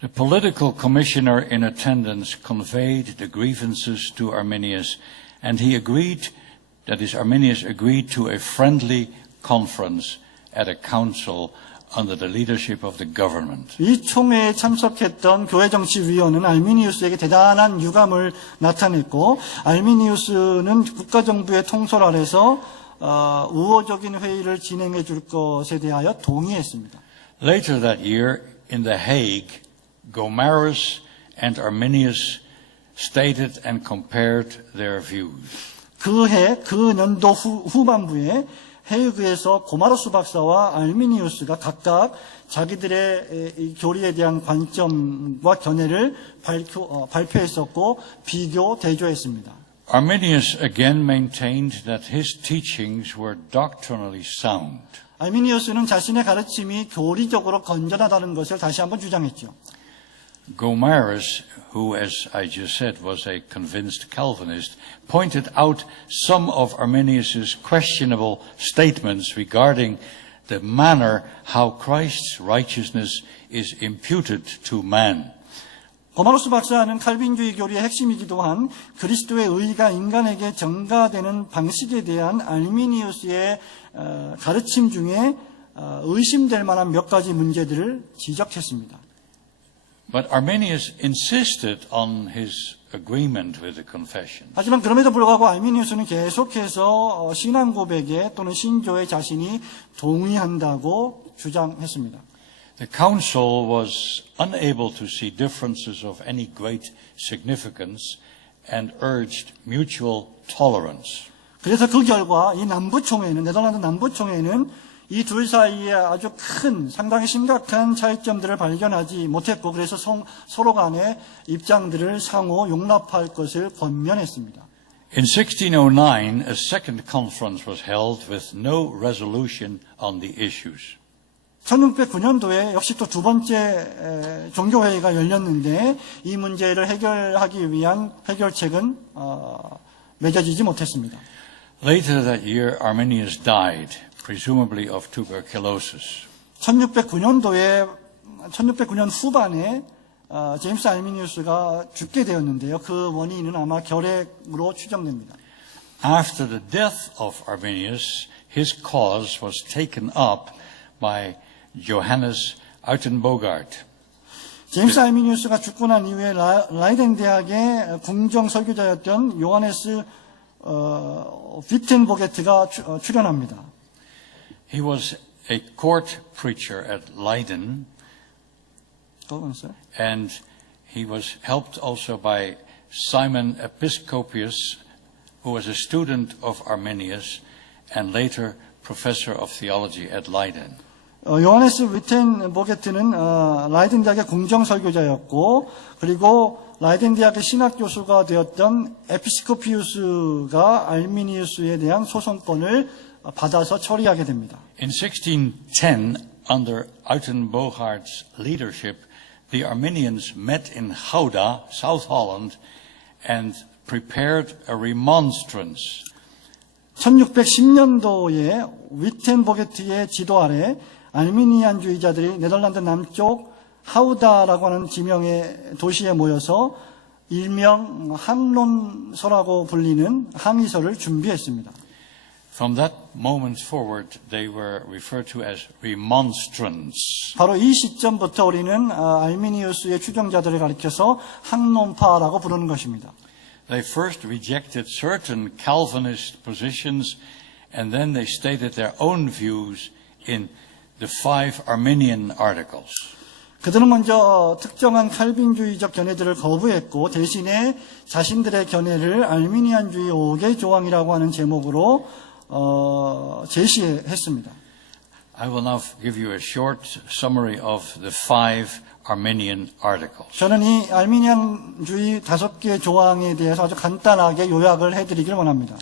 The political commissioner in attendance conveyed the grievances to Arminius, and he agreed, that is, Arminius agreed to a friendly conference at a council under the leadership of the government. 이 총회에 참석했던 교회정치위원은 알미니우스에게 대단한 유감을 나타냈고 알미니우스는 국가정부의 통솔 아래서 우호적인 회의를 진행해 줄 것에 대하여 동의했습니다. Later that year, in The Hague, Gomarus and Arminius stated and compared their views. 그 년도 후반부에 헤이그에서 고마로스 박사와 알미니우스가 각각 자기들의 교리에 대한 관점과 견해를 발표했었고 비교 대조했습니다. Arminius again maintained that his teachings were doctrinally sound. 알미니우스는 자신의 가르침이 교리적으로 건전하다는 것을 다시 한번 주장했죠. Gomarus, who, as I just said, was a convinced Calvinist, pointed out some of Arminius' questionable statements regarding the manner how Christ's righteousness is imputed to man. 고마로스 박사는 칼빈주의 교리의 핵심이기도 한 그리스도의 의가 인간에게 전가되는 방식에 대한 알미니우스의 가르침 중에 의심될 만한 몇 가지 문제들을 지적했습니다. But Arminius insisted on his agreement with the confession. 하지만 그럼에도 불구하고 알미니우스는 계속해서 신앙 고백에 또는 신조에 자신이 동의한다고 주장했습니다. The council was unable to see differences of any great significance and urged mutual tolerance. 그래서 그 결과 이 남부총회는 네덜란드 남부총회는 이 둘 사이에 아주 큰 상당히 심각한 차이점들을 발견하지 못했고 그래서 서로 간의 입장들을 상호 용납할 것을 권면했습니다. In 1609, a second conference was held with no resolution on the issues. 1609년도에 역시 또 두 번째 종교회의가 열렸는데 이 문제를 해결하기 위한 해결책은 맺어지지 못했습니다. Later that year, Arminius died, presumably of tuberculosis. 1609년 후반에 제임스 알미니우스가 죽게 되었는데요. 그 원인은 아마 결핵으로 추정됩니다. After the death of Arminius, his cause was taken up by Johannes Uitenbogart. 제임스 알미니우스가 죽고 난 이후에 라이덴 대학의 궁정 설교자였던 요하네스 비텐보게트가 출연합니다. He was a court preacher at Leiden, and he was helped also by Simon Episcopius, who was a student of Arminius and later professor of theology at Leiden. 요하네스 위텐보게트는 라이덴 대학의 궁정 설교자였고 그리고 라이덴 대학의 신학 교수가 되었던 에피스코피우스가 알미니우스에 대한 소송권을 받아서 처리하게 됩니다. In 1610, under Uitenbogaert's leadership, the Arminians met in Gouda, South Holland, and prepared a remonstrance. 1610년도에 위텐보게트의 지도 아래 알미니안주의자들이 네덜란드 남쪽 하우다라고 하는 지명의 도시에 모여서 일명 항론서라고 불리는 항의서를 준비했습니다. From that moment forward, they were referred to as remonstrants. 바로 이 시점부터 우리는 알미니우스의 추종자들을 가리켜서 항론파라고 부르는 것입니다. They first rejected certain Calvinist positions, and then they stated their own views in the 5 Arminian articles. 그들은 먼저 특정한 칼빈주의적 견해들을 거부했고 대신에 자신들의 견해를 알미니안주의 5개 조항이라고 하는 제목으로 제시했습니다. I will now give you a short summary of the 5 Arminian articles. 저는 이 알미니안주의 5개 조항에 대해서 아주 간단하게 요약을 해드리길 원합니다.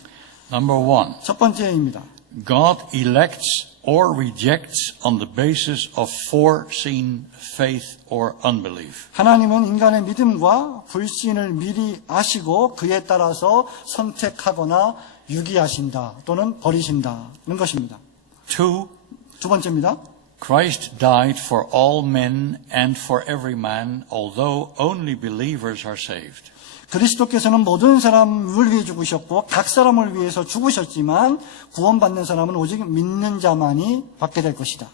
Number 1. 첫 번째입니다. God elects or rejects on the basis of foreseen faith or unbelief. 하나님은 인간의 믿음과 불신을 미리 아시고 그에 따라서 선택하거나 유기하신다 또는 버리신다는 것입니다. 2. 두 번째입니다. Christ died for all men and for every man, although only believers are saved. 그리스도께서는 모든 사람을 위해 죽으셨고 각 사람을 위해서 죽으셨지만 구원받는 사람은 오직 믿는 자만이 받게 될 것이다.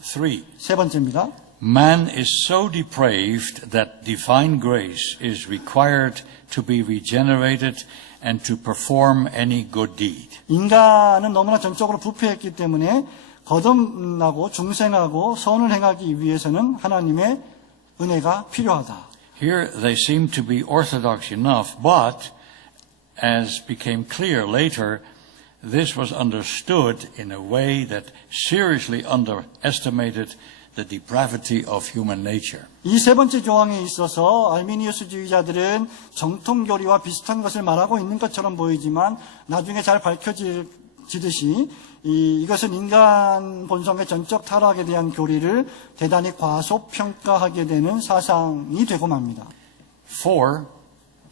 3. 세 번째입니다. Man is so depraved that divine grace is required to be regenerated and to perform any good deed. 인간은 너무나 전적으로 부패했기 때문에 거듭나고 중생하고 선을 행하기 위해서는 하나님의 은혜가 필요하다. Here they seem to be orthodox enough, but as became clear later, this was understood in a way that seriously underestimated the depravity of human nature. 이 세 번째 조항에 있어서 알미니우스주의자들은 정통교리와 비슷한 것을 말하고 있는 것처럼 보이지만 나중에 잘 밝혀지듯이 이것은 인간 본성의 전적 타락에 대한 교리를 대단히 과소평가하게 되는 사상이 되고 맙니다. 4.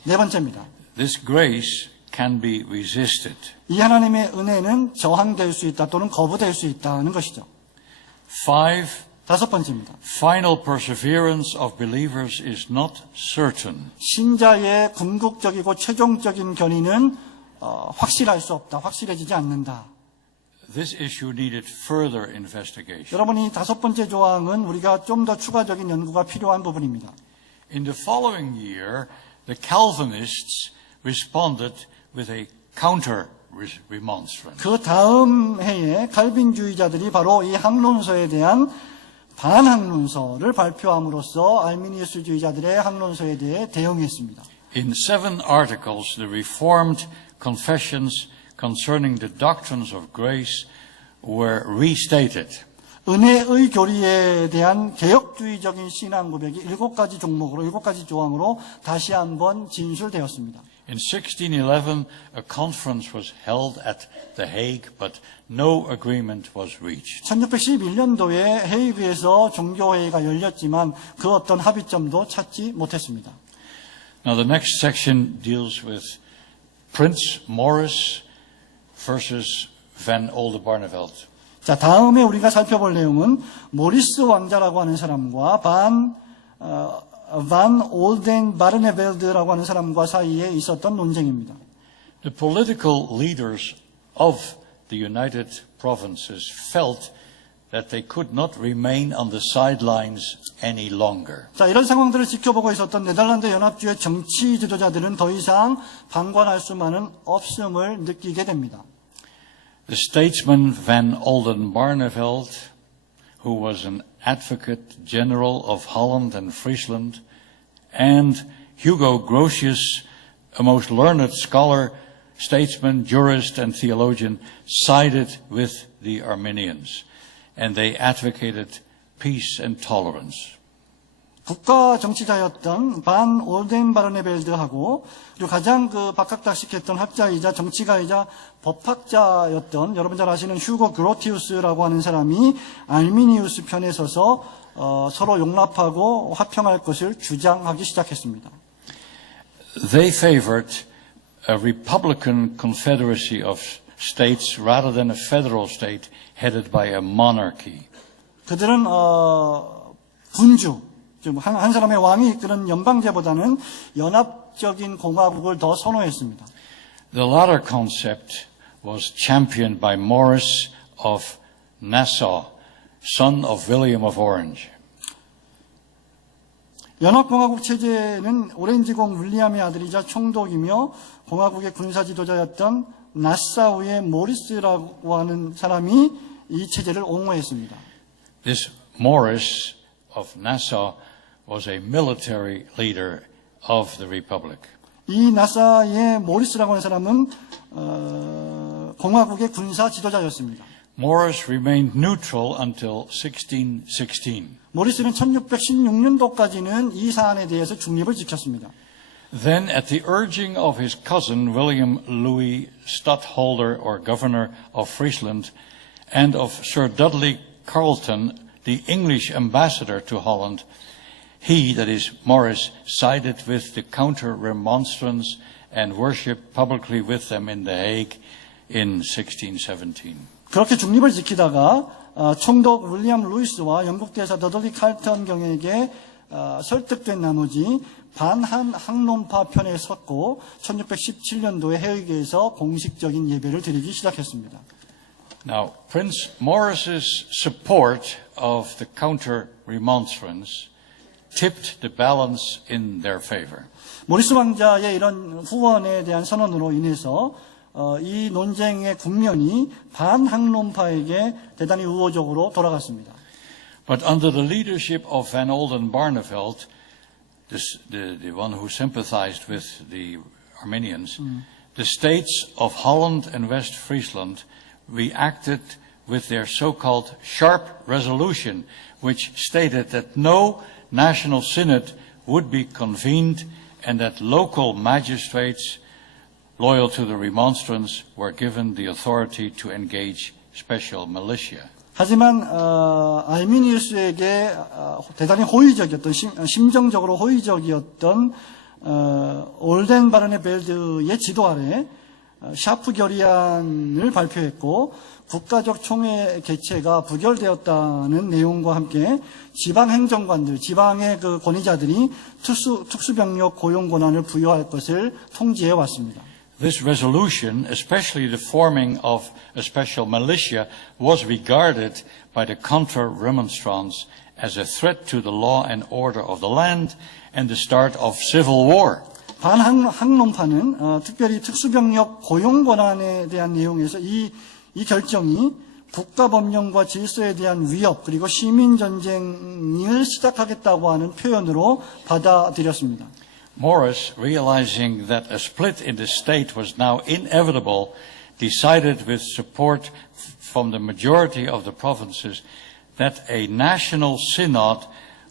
네 번째입니다. This grace can be resisted. 이 하나님의 은혜는 저항될 수 있다 또는 거부될 수 있다는 것이죠. 5. 다섯 번째입니다. Final perseverance of believers is not certain. 신자의 궁극적이고 최종적인 견인은 확실할 수 없다. 확실해지지 않는다. this issue needed further investigation. 여러분, 이 다섯 번째 조항은 우리가 좀 더 추가적인 연구가 필요한 부분입니다. In the following year, the Calvinists responded with a counter remonstrance. 그 다음 해에 칼빈주의자들이 바로 이 항론서에 대한 반항론서를 발표함으로써 알미니우스주의자들의 항론서에 대해 대응했습니다. In 7 articles, the Reformed confessions concerning the doctrines of grace were restated. 은혜의 교리에 대한 개혁주의적인 신앙 고백이 7가지 종목으로 7가지 조항으로 다시 한번 진술되었습니다. In 1611, a conference was held at The Hague, but no agreement was reached. 1611년도에 헤이그에서 종교회의가 열렸지만 그 어떤 합의점도 찾지 못했습니다. Now the next section deals with Prince Maurice versus Van Oldenbarneveld. 자, 다음에 우리가 살펴볼 내용은 모리스 왕자라고 하는 사람과 반 올덴바르네벨드라고 하는 사람과 사이에 있었던 논쟁입니다. The political leaders of the United Provinces felt that they could not remain on the sidelines any longer. 자, 이런 상황들을 지켜보고 있었던 네덜란드 연합주의 정치 지도자들은 더 이상 방관할 수만은 없음을 느끼게 됩니다. The statesman Van Oldenbarneveld, who was an advocate general of Holland and Friesland, and Hugo Grotius, a most learned scholar, statesman, jurist, and theologian, sided with the Arminians, and they advocated peace and tolerance. 국가 정치자였던 반 올덴바르네벨드하고 그리고 가장 박학다식했던 학자이자 정치가이자 법학자였던 여러분 잘 아시는 휴고 그로티우스라고 하는 사람이 알미니우스 편에 서서 서로 용납하고 화평할 것을 주장하기 시작했습니다. They favored a republican confederacy of states rather than a federal state headed by a monarchy. 그들은 군주, 한 사람의 왕이 이끄는 연방제보다는 연합적인 공화국을 더 선호했습니다. The latter concept was championed by Maurice of Nassau, son of William of Orange. 연합공화국 체제는 오렌지공 윌리엄의 아들이자 총독이며 공화국의 군사 지도자였던 나사우의 모리스라고 하는 사람이 이 체제를 옹호했습니다. This Maurice of Nassau was a military leader of the Republic. 이 나사의 모리스라고 하는 사람은 공화국의 군사 지도자였습니다. Maurice remained neutral until 1616. 모리스는 1616년도까지는 이 사안에 대해서 중립을 지켰습니다. Then, at the urging of his cousin William Louis Stadtholder, or governor of Friesland, and of Sir Dudley Carleton, the English ambassador to Holland, he, that is Maurice, sided with the counter-remonstrance and worshipped publicly with them in The Hague in 1617. 그렇게 중립을 지키다가 총독 윌리엄 루이스와 영국 대사 더들리 칼턴 경에게 설득된 나머지 반항론파 편에 섰고 1617년도에 헤이그에서 공식적인 예배를 드리기 시작했습니다. Now, Prince Maurice's support of the counter-remonstrance tipped the balance in their favor. 모리스 왕자의 이런 후원에 대한 선언으로 인해서 이 논쟁의 국면이 반항론파에게 대단히 우호적으로 돌아갔습니다. But under the leadership of Van Oldenbarneveld, the one who sympathized with the Arminians, the states of Holland and West Friesland reacted with their so-called sharp resolution, which stated that no national synod would be convened and that local magistrates loyal to the remonstrance were given the authority to engage special militia. 하지만 알미니우스에게 대단히 호의적이었던 심정적으로 호의적이었던 올덴바르네벨드의 지도 아래 샤프 결의안을 발표했고 국가적 총회 개최가 부결되었다는 내용과 함께 지방 행정관들, 지방의 권위자들이 특수병력 고용 권한을 부여할 것을 통지해 왔습니다. This resolution, especially the forming of a special militia, was regarded by the Contra-Remonstrants as a threat to the law and order of the land and the start of civil war. 반항론파는 특별히 특수병력 고용 권한에 대한 내용에서 이 결정이 국가법령과 질서에 대한 위협 그리고 시민전쟁을 시작하겠다고 하는 표현으로 받아들였습니다. Morris, realizing that a split in the state was now inevitable, decided with support from the majority of the provinces that a national synod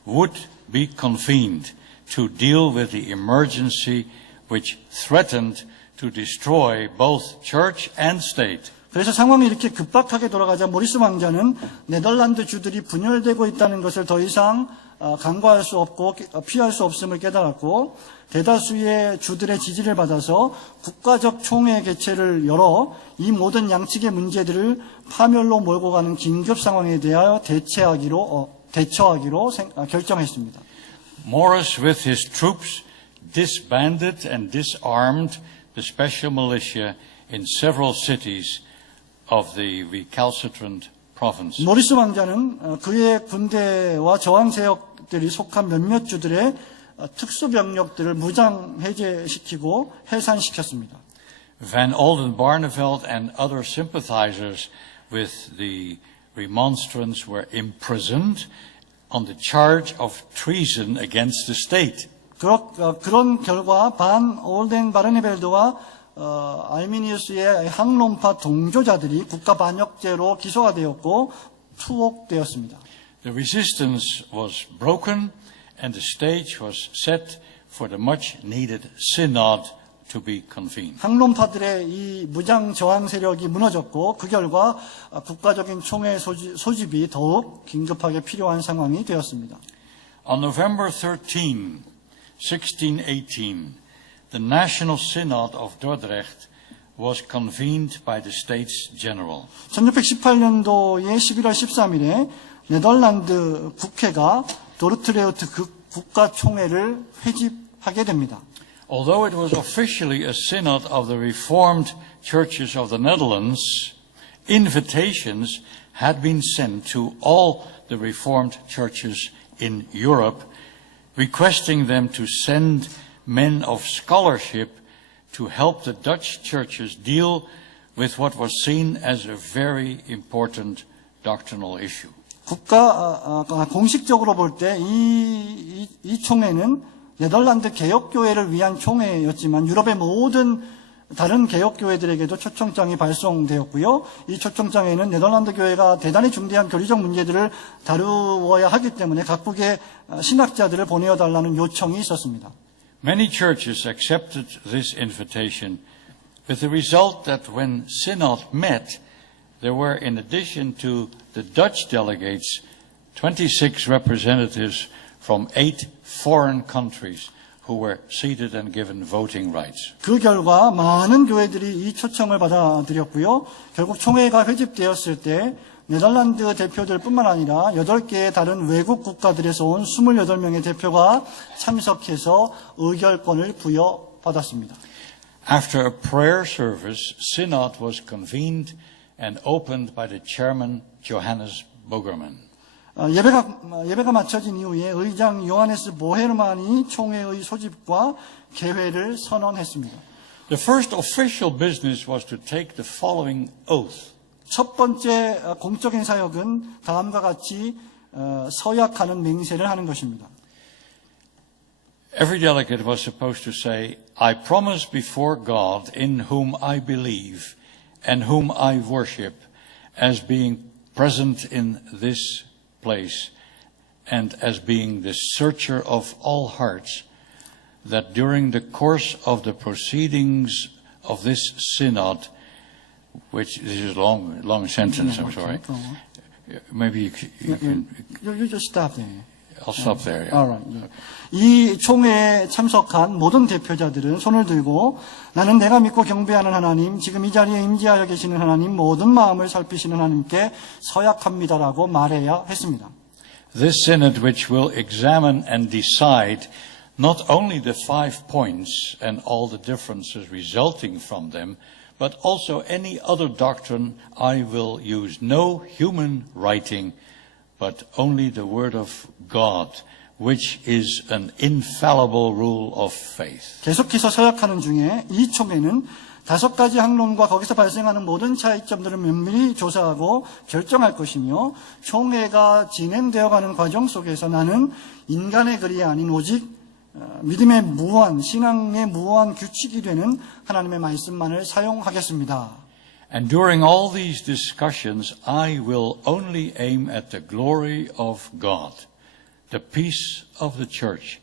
would be convened to deal with the emergency which threatened to destroy both church and state. 그래서 상황이 이렇게 급박하게 돌아가자 모리스 왕자는 네덜란드 주들이 분열되고 있다는 것을 더 이상 간과할 수 없고 피할 수 없음을 깨달았고 대다수의 주들의 지지를 받아서 국가적 총회 개최를 열어 이 모든 양측의 문제들을 파멸로 몰고 가는 긴급 상황에 대하여 대처하기로 결정했습니다. Morris with his troops disbanded and disarmed the special militia in several cities of the recalcitrant province. 모리스 왕자는 그의 군대와 저항 세력들이 속한 몇몇 주들의 특수 병력들을 무장 해제시키고 해산시켰습니다. Van Oldenbarneveld and other sympathizers with the remonstrants were imprisoned on the charge of treason against the state. 그런 결과 반 올덴바르네벨드와 알미니우스의 항론파 동조자들이 국가 반역죄로 기소가 되었고 투옥되었습니다. The resistance was broken and the stage was set for the much needed synod to be convened. 항론파들의 이 무장 저항 세력이 무너졌고 그 결과 국가적인 총회 소집이 더욱 긴급하게 필요한 상황이 되었습니다. On November 13, 1618, the National Synod of Dordrecht was convened by the States General. 1618년도의 11월 13일에 네덜란드 국회가 도르트레우트 국가총회를 회집하게 됩니다. Although it was officially a synod of the Reformed churches of the Netherlands, invitations had been sent to all the Reformed churches in Europe, requesting them to send men of scholarship to help the Dutch churches deal with what was seen as a very important doctrinal issue. 공식적으로 볼 때 이 총회는 네덜란드 개혁교회를 위한 총회였지만 유럽의 모든 다른 개혁교회들에게도 초청장이 발송되었고요. 이 초청장에는 네덜란드 교회가 대단히 중대한 교리적 문제들을 다루어야 하기 때문에 각국의 신학자들을 보내어달라는 요청이 있었습니다. Many churches accepted this invitation with the result that when synod met, there were, in addition to the Dutch delegates, 26 representatives from 8 foreign countries who were seated and given voting rights. 그 결과 많은 교회들이 이 초청을 받아들였고요. 결국 총회가 회집되었을 때 네덜란드 대표들뿐만 아니라 8개의 다른 외국 국가들에서 온 28명의 대표가 참석해서 의결권을 부여받았습니다. After a prayer service, synod was convened and opened by the chairman Johannes Bogerman. 예배가 마쳐진 이후에 의장 요하네스 보헤르만이 총회의 소집과 개회를 선언했습니다. The first official business was to take the following oath. 첫 번째 공적인 사역은 다음과 같이 서약하는 맹세를 하는 것입니다. Every delegate was supposed to say, I promise before God in whom I believe and whom I worship as being present in this place and as being the searcher of all hearts, that during the course of the proceedings of this synod, which this is a long sentence, I'm sorry. Maybe you can. You just stop there. I'll stop there. Yeah. All right. 이 총회에 참석한 모든 대표자들은 손을 들고 나는 내가 믿고 경배하는 하나님, 지금 이 자리에 임재하여 계시는 하나님, 모든 마음을 살피시는 하나님께 서약합니다라고 말해야 했습니다. This synod, which will examine and decide not only the 5 points and all the differences resulting from them, but also any other doctrine I will use no human writing, but only the word of God, which is an infallible rule of faith. 계속해서 서약하는 중에 이 총회는 5가지 학론과 거기서 발생하는 모든 차이점들을 면밀히 조사하고 결정할 것이며 총회가 진행되어가는 과정 속에서 나는 인간의 글이 아닌 오직 믿음의 무한, 신앙의 무한 규칙이 되는 하나님의 말씀만을 사용하겠습니다. And during all these discussions, I will only aim at the glory of God, the peace of the church,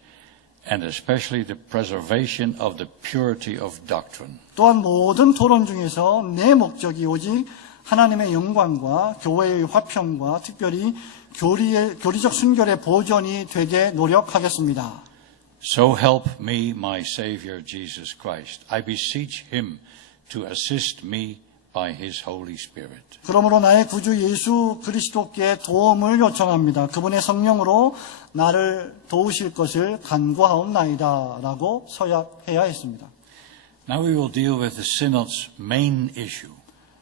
and especially the preservation of the purity of doctrine. 또한 모든 토론 중에서 내 목적이 오직 하나님의 영광과 교회의 화평과 특별히 교리적 순결의 보존이 되게 노력하겠습니다. So help me, my Savior Jesus Christ. I beseech him to assist me by his Holy Spirit. 그러므로 나의 구주 예수 그리스도께 도움을 요청합니다. 그분의 성령으로 나를 도우실 것을 간구하옵나이다 라고 서약해야 했습니다. Now we will deal with the Synod's main issue.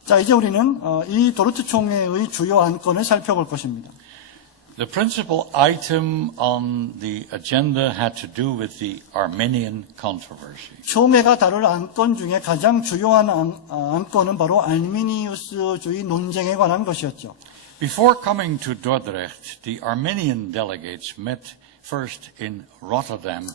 자, 이제 우리는 이 도르트 총회의 주요 안건을 살펴볼 것입니다. The principal item on the agenda had to do with the Armenian controversy. 총회가 다룰 안건 중에 가장 주요한 안건은 바로 알미니우스주의 논쟁에 관한 것이었죠. Before coming to Dordrecht, the Armenian delegates met first in Rotterdam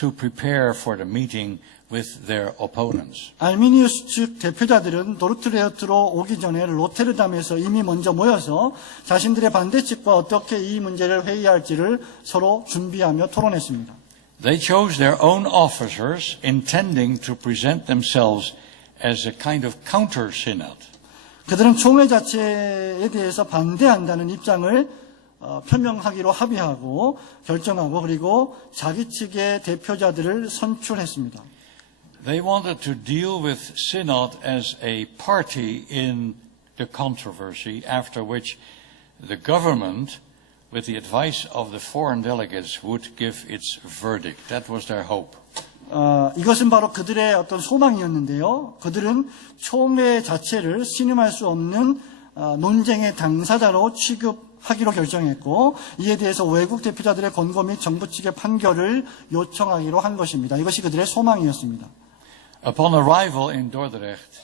to prepare for the meeting with their opponents. 알미니우스 측 대표자들은 도르트레흐트로 오기 전에 로테르담에서 이미 먼저 모여서 자신들의 반대측과 어떻게 이 문제를 회의할지를 서로 준비하며 토론했습니다. They chose their own officers, intending to present themselves as a kind of counter-synod. 그들은 총회 자체에 대해서 반대한다는 입장을 표명하기로 합의하고 결정하고 그리고 자기 측의 대표자들을 선출했습니다. They wanted to deal with Synod as a party in the controversy, after which the government, with the advice of the foreign delegates, would give its verdict. That was their hope. 이것은 바로 그들의 어떤 소망이었는데요. 그들은 총회 자체를 신임할 수 없는 논쟁의 당사자로 취급하기로 결정했고 이에 대해서 외국 대표자들의 권고 및 정부 측의 판결을 요청하기로 한 것입니다. 이것이 그들의 소망이었습니다. Upon arrival in Dordrecht,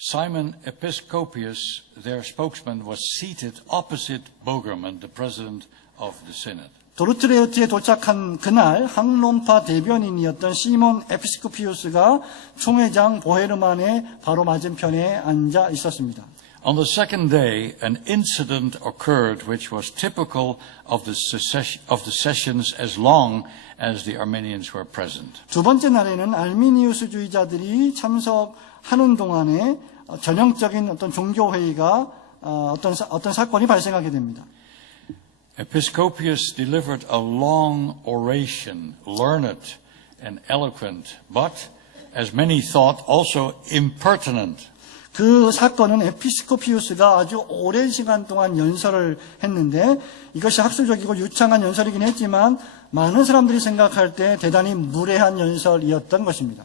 Simon Episcopius, their spokesman, was seated opposite Bogerman, the president of the synod. 도르트레흐트에 도착한 그날 학론파 대변인이었던 시몬 에피스코피우스가 총회장 보헤르만의 바로 맞은편에 앉아 있었습니다. On the second day, an incident occurred which was typical of the sessions as long as the Armenians were present. 두 번째 날에는 알미니우스주의자들이 참석하는 동안에 전형적인 어떤 종교회의가 어떤 사건이 발생하게 됩니다. Episcopius delivered a long oration, learned and eloquent, but, as many thought, also impertinent. 그 사건은 에피스코피우스가 아주 오랜 시간 동안 연설을 했는데 이것이 학술적이고 유창한 연설이긴 했지만 많은 사람들이 생각할 때 대단히 무례한 연설이었던 것입니다.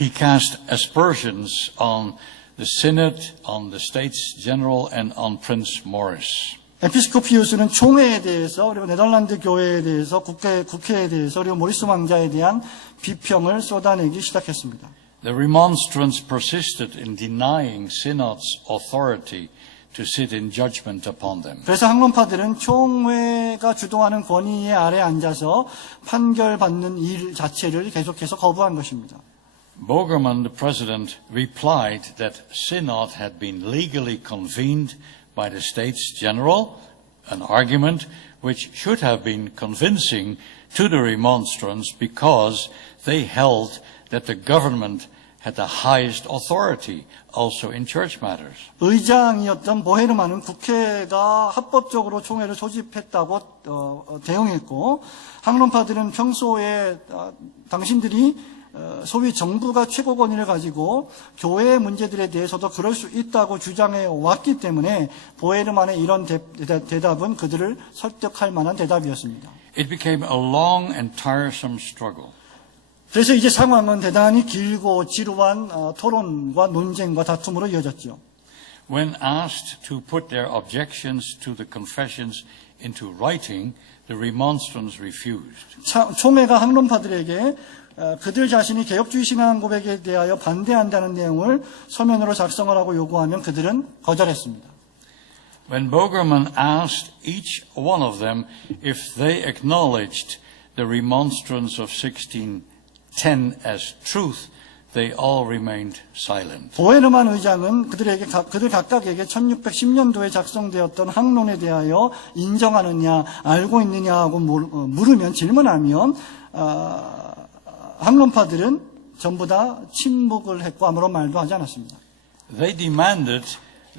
He cast aspersions on the Synod, on the States General, and on Prince Maurice. 에피스코피우스는 총회에 대해서 그리고 네덜란드 교회에 대해서 국회에 대해서 그리고 모리스 왕자에 대한 비평을 쏟아내기 시작했습니다. The remonstrants persisted in denying Synod's authority to sit in judgment upon them. 그래서 학론파들은 총회가 주도하는 권위 아래 앉아서 판결받는 일 자체를 계속해서 거부한 것입니다. Bogerman, the president, replied that Synod had been legally convened by the States General, an argument which should have been convincing to the remonstrants because they held that the government had the highest authority also in church matters. 의장이었던 보헤르만은 국회가 합법적으로 총회를 소집했다고 대응했고 학론파들은 평소에 당신들이 소위 정부가 최고 권위를 가지고 교회의 문제들에 대해서도 그럴 수 있다고 주장해 왔기 때문에 보헤르만의 이런 대답은 그들을 설득할 만한 대답이었습니다. It became a long and tiresome struggle. 그래서 이제 상황은 대단히 길고 지루한 토론과 논쟁과 다툼으로 이어졌죠. When asked to put their objections to the confessions into writing, the remonstrants refused. 총회가 항론파들에게 그들 자신이 개혁주의 신앙 고백에 대하여 반대한다는 내용을 서면으로 작성하라고 요구하면 그들은 거절했습니다. When Bogerman asked each one of them if they acknowledged the remonstrance of 1610 as truth, they all remained silent. 보헤르만 의장은 그들 각각에게 1610년도에 작성되었던 항론에 대하여 인정하느냐, 알고 있느냐 하고 물으면, 질문하면 항론파들은 전부 다 침묵을 했고 아무런 말도 하지 않았습니다. They demanded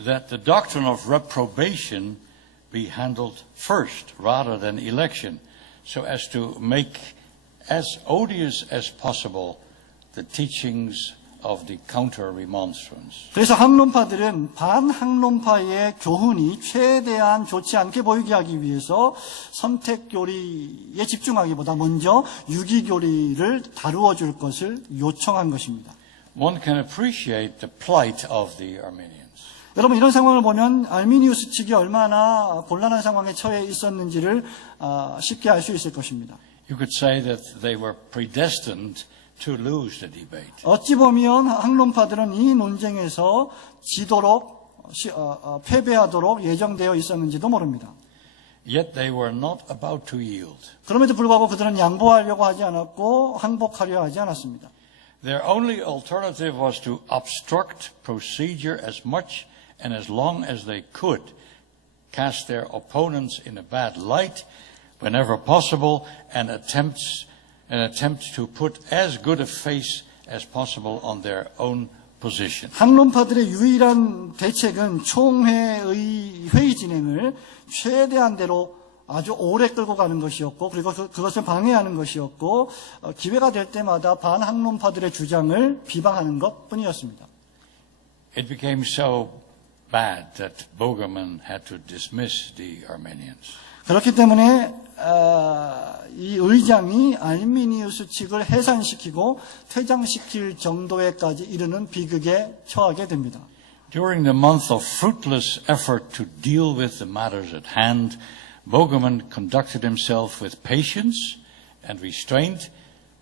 that the doctrine of reprobation be handled first rather than election, so as to make as odious as possible the teachings of the counter-remonstrance. 그래서 항론파들은 반항론파의 교훈이 최대한 좋지 않게 보이게 하기 위해서 선택교리에 집중하기보다 먼저 유기교리를 다루어 줄 것을 요청한 것입니다. One can appreciate the plight of the Armenians. 여러분, 이런 상황을 보면 알미니우스 측이 얼마나 곤란한 상황에 처해 있었는지를 쉽게 알 수 있을 것입니다. You could say that they were predestined to lose the debate. 어찌 보면 항론파들은 이 논쟁에서 지도록 패배하도록 예정되어 있었는지도 모릅니다. Yet they were not about to yield. 그럼에도 불구하고 그들은 양보하려고 하지 않았고 항복하려 하지 않았습니다. Their only alternative was to obstruct procedure as much and as long as they could, cast their opponents in a bad light whenever possible, and attempt to put as good a face as possible on their own position. 항론파들의 유일한 대책은 총회의 회의 진행을 최대한대로 아주 오래 끌고 가는 것이었고, 그리고 그것을 방해하는 것이었고, 기회가 될 때마다 반항론파들의 주장을 비방하는 것뿐이었습니다. It became so bad that Bogerman had to dismiss the Armenians. 그렇기 때문에 이 의장이 알미니우스 측을 해산시키고 퇴장시킬 정도에까지 이르는 비극에 처하게 됩니다. During the month of fruitless effort to deal with the matters at hand, Bogerman conducted himself with patience and restraint,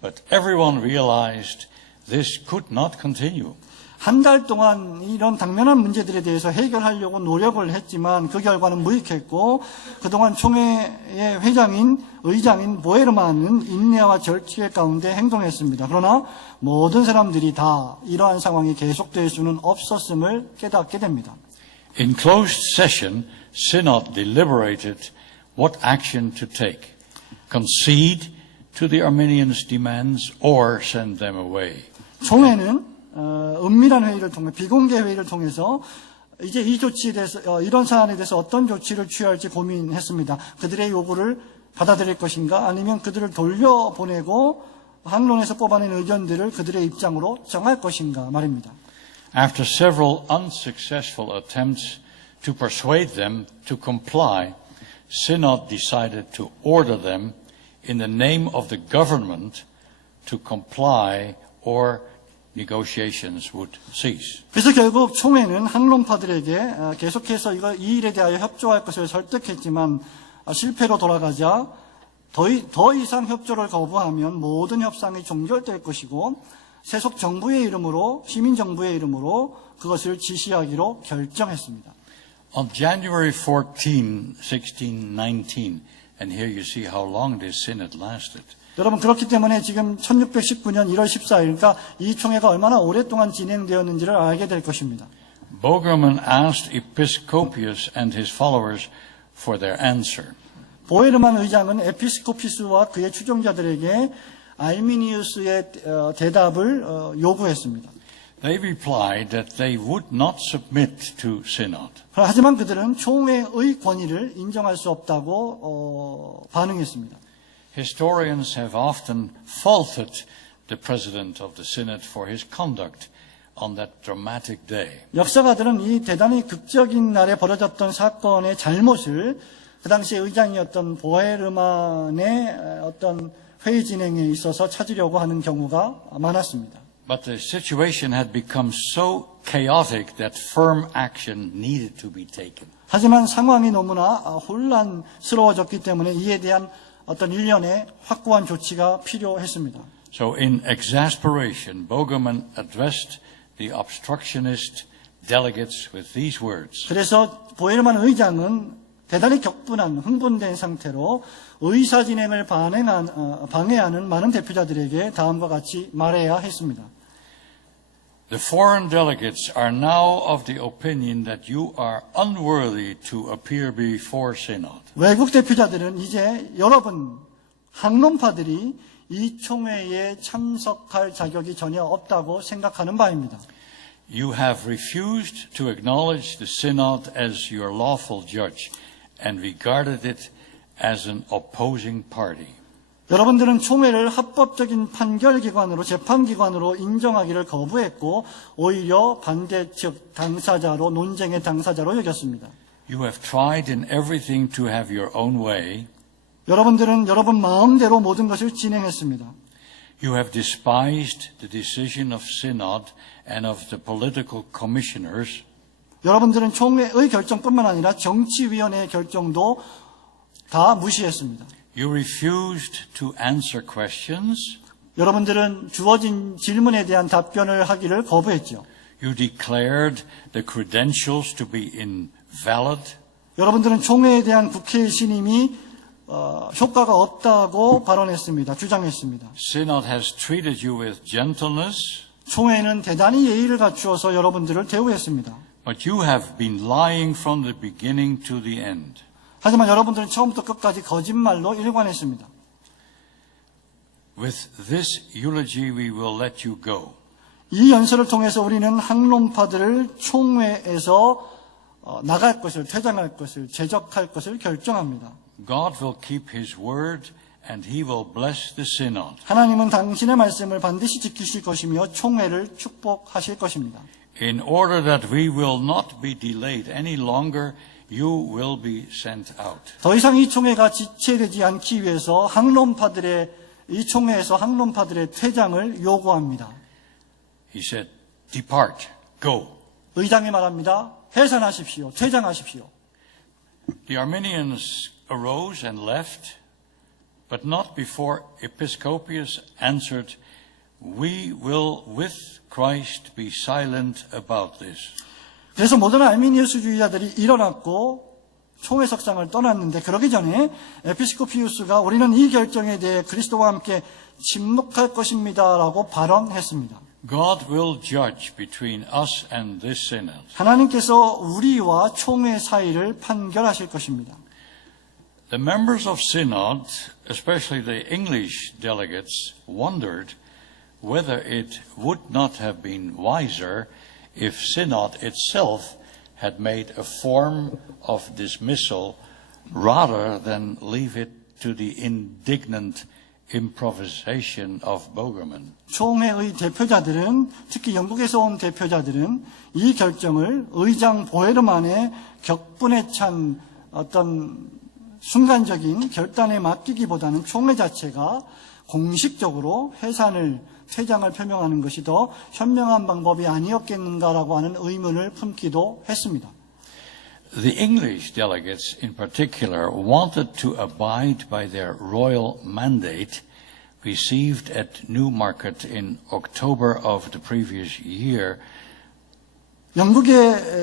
but everyone realized this could not continue. 한 달 동안 이런 당면한 문제들에 대해서 해결하려고 노력을 했지만 그 결과는 무익했고, 그동안 총회의 의장인 보헤르만은 인내와 절제 가운데 행동했습니다. 그러나 모든 사람들이 다 이러한 상황이 계속될 수는 없었음을 깨닫게 됩니다. In closed session, Synod deliberated what action to take, concede to the Armenians' demands or send them away. 총회는 은밀한 회의를 통해, 비공개 회의를 통해서 이제 이 조치에 대해서, 이런 사안에 대해서 어떤 조치를 취할지 고민했습니다. 그들의 요구를 받아들일 것인가, 아니면 그들을 돌려보내고 항론에서 뽑아낸 의견들을 그들의 입장으로 정할 것인가 말입니다. After several unsuccessful attempts to persuade them to comply, Synod decided to order them in the name of the government to comply or negotiations would cease. 그래서 결국 총회는 항론파들에게 계속해서 이 일에 대하여 협조할 것을 설득했지만 실패로 돌아가자 더 이상 협조를 거부하면 모든 협상이 종결될 것이고 세속 정부의 이름으로, 시민 정부의 이름으로 그것을 지시하기로 결정했습니다. On January 14, 1619, and here you see how long this synod lasted. 여러분, 그렇기 때문에 지금 1619년 1월 14일, 그러니까 이 총회가 얼마나 오랫동안 진행되었는지를 알게 될 것입니다. Bogerman asked Episcopius and his followers for their answer. 보헤르만 의장은 에피스코피스와 그의 추종자들에게 알미니우스의 대답을 요구했습니다. They replied that they would not submit to synod. 하지만 그들은 총회의 권위를 인정할 수 없다고 반응했습니다. Historians have often faulted the president of the synod for his conduct on that dramatic day. 역사가들은 이 대단히 극적인 날에 벌어졌던 사건의 잘못을 그 당시에 의장이었던 보헤르만의 어떤 회의 진행에 있어서 찾으려고 하는 경우가 많았습니다. But the situation had become so chaotic that firm action needed to be taken. 하지만 상황이 너무나 혼란스러워졌기 때문에 이에 대한 어떤 일련의 확고한 조치가 필요했습니다. So in exasperation, Bogerman addressed the obstructionist delegates with these words. 그래서 보헤르만 의장은 대단히 격분한 흥분된 상태로 의사 진행을 방해하는 많은 대표자들에게 다음과 같이 말해야 했습니다. The foreign delegates are now of the opinion that you are unworthy to appear before synod. 외국 대표자들은 이제 여러분 학론파들이 이 총회에 참석할 자격이 전혀 없다고 생각하는 바입니다. You have refused to acknowledge the synod as your lawful judge and regarded it as an opposing party. 여러분들은 총회를 합법적인 판결기관으로 재판기관으로 인정하기를 거부했고 오히려 반대측 당사자로 논쟁의 당사자로 여겼습니다. You have tried in everything to have your own way. 여러분들은 여러분 마음대로 모든 것을 진행했습니다. You have despised the decision of synod and of the political commissioners. 여러분들은 총회의 결정뿐만 아니라 정치위원회의 결정도 다 무시했습니다. You refused to answer questions. 여러분들은 주어진 질문에 대한 답변을 하기를 거부했죠. You declared the credentials to be invalid. 여러분들은 총회에 대한 국회의 신임이 효과가 없다고 발언했습니다. 주장했습니다. Synod has treated you with gentleness, 총회는 대단히 예의를 갖추어서 여러분들을 대우했습니다. but you have been lying from the beginning to the end. 하지만 여러분들은 처음부터 끝까지 거짓말로 일관했습니다. With this eulogy we will let you go. 이 연설을 통해서 우리는 학론파들을 총회에서 나갈 것을, 퇴장할 것을, 제적할 것을 결정합니다. God will keep his word and he will bless the synod. 하나님은 당신의 말씀을 반드시 지키실 것이며 총회를 축복하실 것입니다. In order that we will not be delayed any longer, you will be sent out. 더 이상 이 총회가 지체되지 않기 위해서 이 총회에서 학론파들의 퇴장을 요구합니다. He said, depart, go. 의장이 말합니다. 해산하십시오. 퇴장하십시오. The Arminians arose and left, but not before Episcopius answered, we will with Christ be silent about this. 그래서 모든 알미니우스주의자들이 일어났고 총회석상을 떠났는데 그러기 전에 에피스코피우스가 우리는 이 결정에 대해 그리스도와 함께 침묵할 것입니다라고 발언했습니다. God will judge between us and this synod. 하나님께서 우리와 총회 사이를 판결하실 것입니다. The members of synod, especially the English delegates, wondered whether it would not have been wiser if synod itself had made a form of dismissal rather than leave it to the indignant improvisation of Bogerman. 총회의 대표자들은, 특히 영국에서 온 대표자들은 이 결정을 의장 보헤르만의 격분에 찬 어떤 순간적인 결단에 맡기기보다는 총회 자체가 공식적으로 퇴장을 표명하는 것이 더 현명한 방법이 아니었겠는가라고 하는 의문을 품기도 했습니다. The English delegates in particular wanted to abide by their royal mandate received at Newmarket in October of the previous year.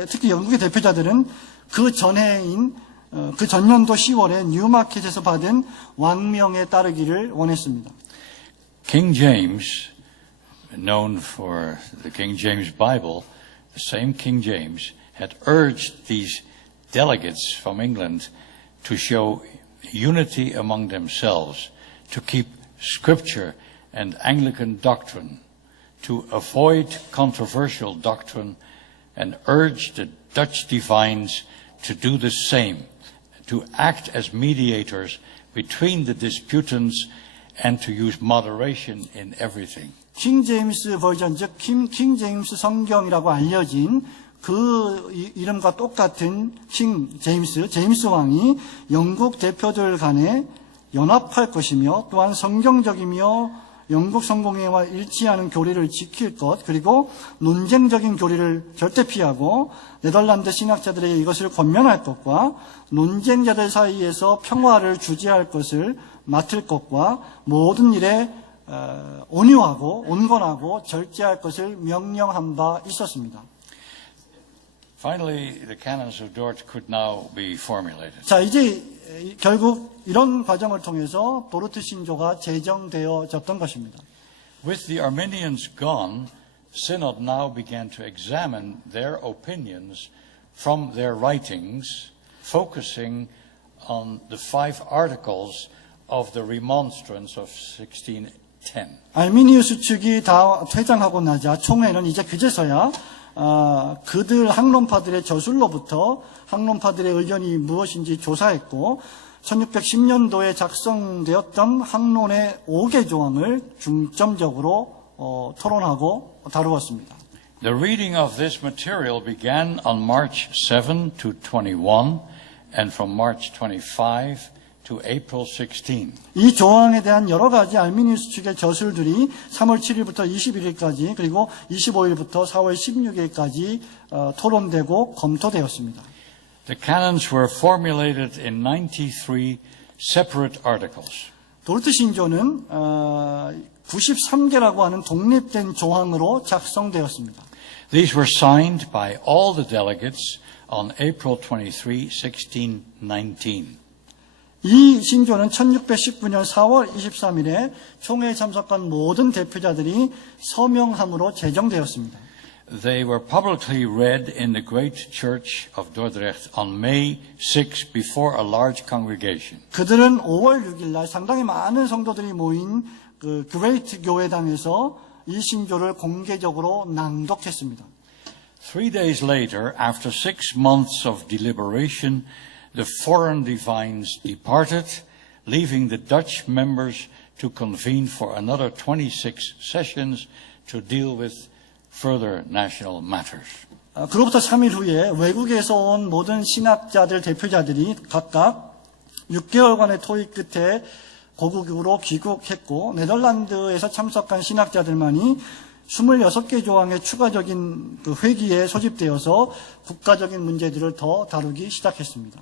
특히 영국의 대표자들은 그 전년도 10월에 뉴마켓에서 받은 왕명에 따르기를 원했습니다. King James, known for the King James Bible, the same King James, had urged these delegates from England to show unity among themselves, to keep Scripture and Anglican doctrine, to avoid controversial doctrine, and urged the Dutch divines to do the same, to act as mediators between the disputants and to use moderation in everything. 킹 제임스 버전, 즉 킹 제임스 성경이라고 알려진 그 이름과 똑같은 제임스 왕이 영국 대표들 간에 연합할 것이며 또한 성경적이며 영국 성공회와 일치하는 교리를 지킬 것, 그리고 논쟁적인 교리를 절대 피하고 네덜란드 신학자들에게 이것을 권면할 것과 논쟁자들 사이에서 평화를 주재할 것을 맡을 것과 모든 일에 온유하고 온건하고 절제할 것을 명령한 바 있었습니다. Finally, the canons of Dort could now be formulated. 자, 이제 결국 이런 과정을 통해서 도르트 신조가 제정되어졌던 것입니다. With the Arminians gone, Synod now began to examine their opinions from their writings, focusing on the 5 articles of the Remonstrance of 1610. 알미니우스 측이 다 퇴장하고 나자 총회는 이제 그제서야 그들 학론파들의 저술로부터 학론파들의 의견이 무엇인지 조사했고 1610년도에 작성되었던 학론의 5개 조항을 중점적으로 토론하고 다루었습니다. The reading of this material began on March 7 to 21 and from March 25 to April 16. 이 조항에 대한 여러 가지 알미니우스 측의 저술들이 3월 7일부터 21일까지 그리고 25일부터 4월 16일까지 토론되고 검토되었습니다. The canons were formulated in 93 separate articles. 도르트 신조는 93개라고 하는 독립된 조항으로 작성되었습니다. These were signed by all the delegates on April 23, 1619. 이 신조는 1619년 4월 23일에 총회에 참석한 모든 대표자들이 서명함으로 제정되었습니다. They were publicly read in the great church of Dordrecht on May 6 before a large congregation. 그들은 5월 6일 날 상당히 많은 성도들이 모인 그 그레이트 교회당에서 이 신조를 공개적으로 낭독했습니다. 3 days later, after 6 months of deliberation, the foreign divines departed, leaving the Dutch members to convene for another 26 sessions to deal with further national matters. 그로부터 3일 후에 외국에서 온 모든 신학자들 대표자들이 각각 6개월간의 토의 끝에 고국으로 귀국했고 네덜란드에서 참석한 신학자들만이 26개 조항의 추가적인 그 회기에 소집되어서 국가적인 문제들을 더 다루기 시작했습니다.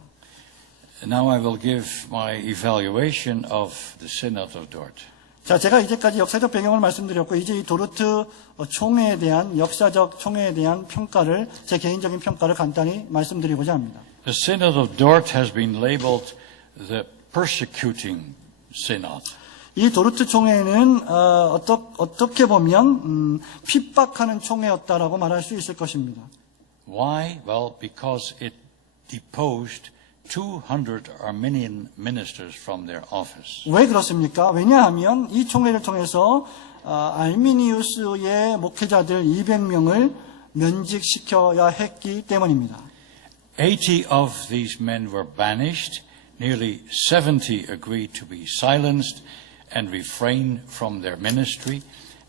Now I will give my evaluation of the Synod of Dort. 자, 제가 이제까지 역사적 배경을 말씀드렸고 이제 이 도르트 총회에 대한 역사적 총회에 대한 평가를 제 개인적인 평가를 간단히 말씀드리고자 합니다. The Synod of Dort has been labeled the persecuting synod. 이 도르트 총회는 어떻게 보면 핍박하는 총회였다라고 말할 수 있을 것입니다. Why? Well, because it deposed 200 Arminian ministers from their office. 왜 그렇습니까? 왜냐하면 이 총회를 통해서 알미니우스의 목회자들 200명을 면직시켜야 했기 때문입니다. 80 of these men were banished, nearly 70 agreed to be silenced and refrain from their ministry,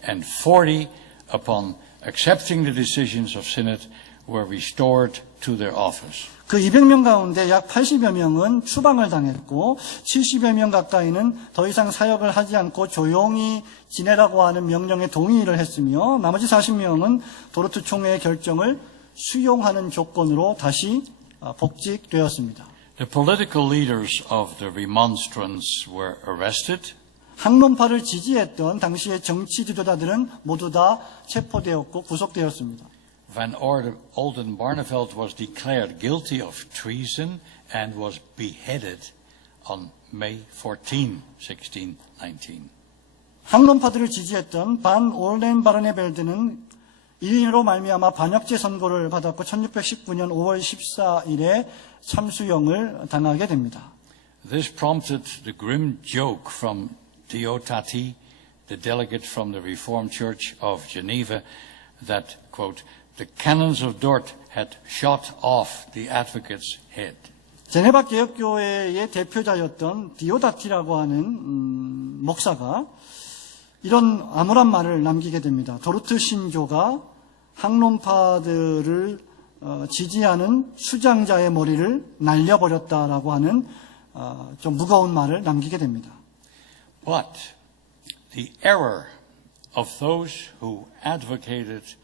and 40, upon accepting the decisions of Synod, were restored to their office. 그 200명 가운데 약 80여 명은 추방을 당했고 70여 명 가까이는 더 이상 사역을 하지 않고 조용히 지내라고 하는 명령에 동의를 했으며 나머지 40명은 도르트 총회의 결정을 수용하는 조건으로 다시 복직되었습니다. The political leaders of the Remonstrance were arrested. 학론파를 지지했던 당시의 정치 지도자들은 모두 다 체포되었고 구속되었습니다. Van Oldenbarneveld was declared guilty of treason and was beheaded on May 14, 1619. 학론파들을 지지했던 반 올렌바르네벨드는 이로 말미암아 반역죄 선고를 받았고 1619년 5월 14일에 참수형을 당하게 됩니다. This prompted the grim joke from Diotati, the delegate from the Reformed Church of Geneva, that, quote, the canons of Dort had shot off the advocate's head. 제네바 개혁교회의 대표자였던 디오다티라고 하는 목사가 이런 암울한 말을 남기게 됩니다. 도르트 신조가 학론파들을 지지하는 수장자의 머리를 날려버렸다라고 하는 좀 무거운 말을 남기게 됩니다. But the error of those who advocated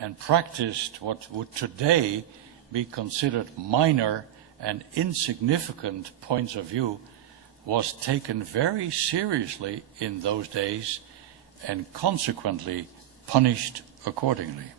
and practiced what would today be considered minor and insignificant points of view was taken very seriously in those days and consequently punished accordingly.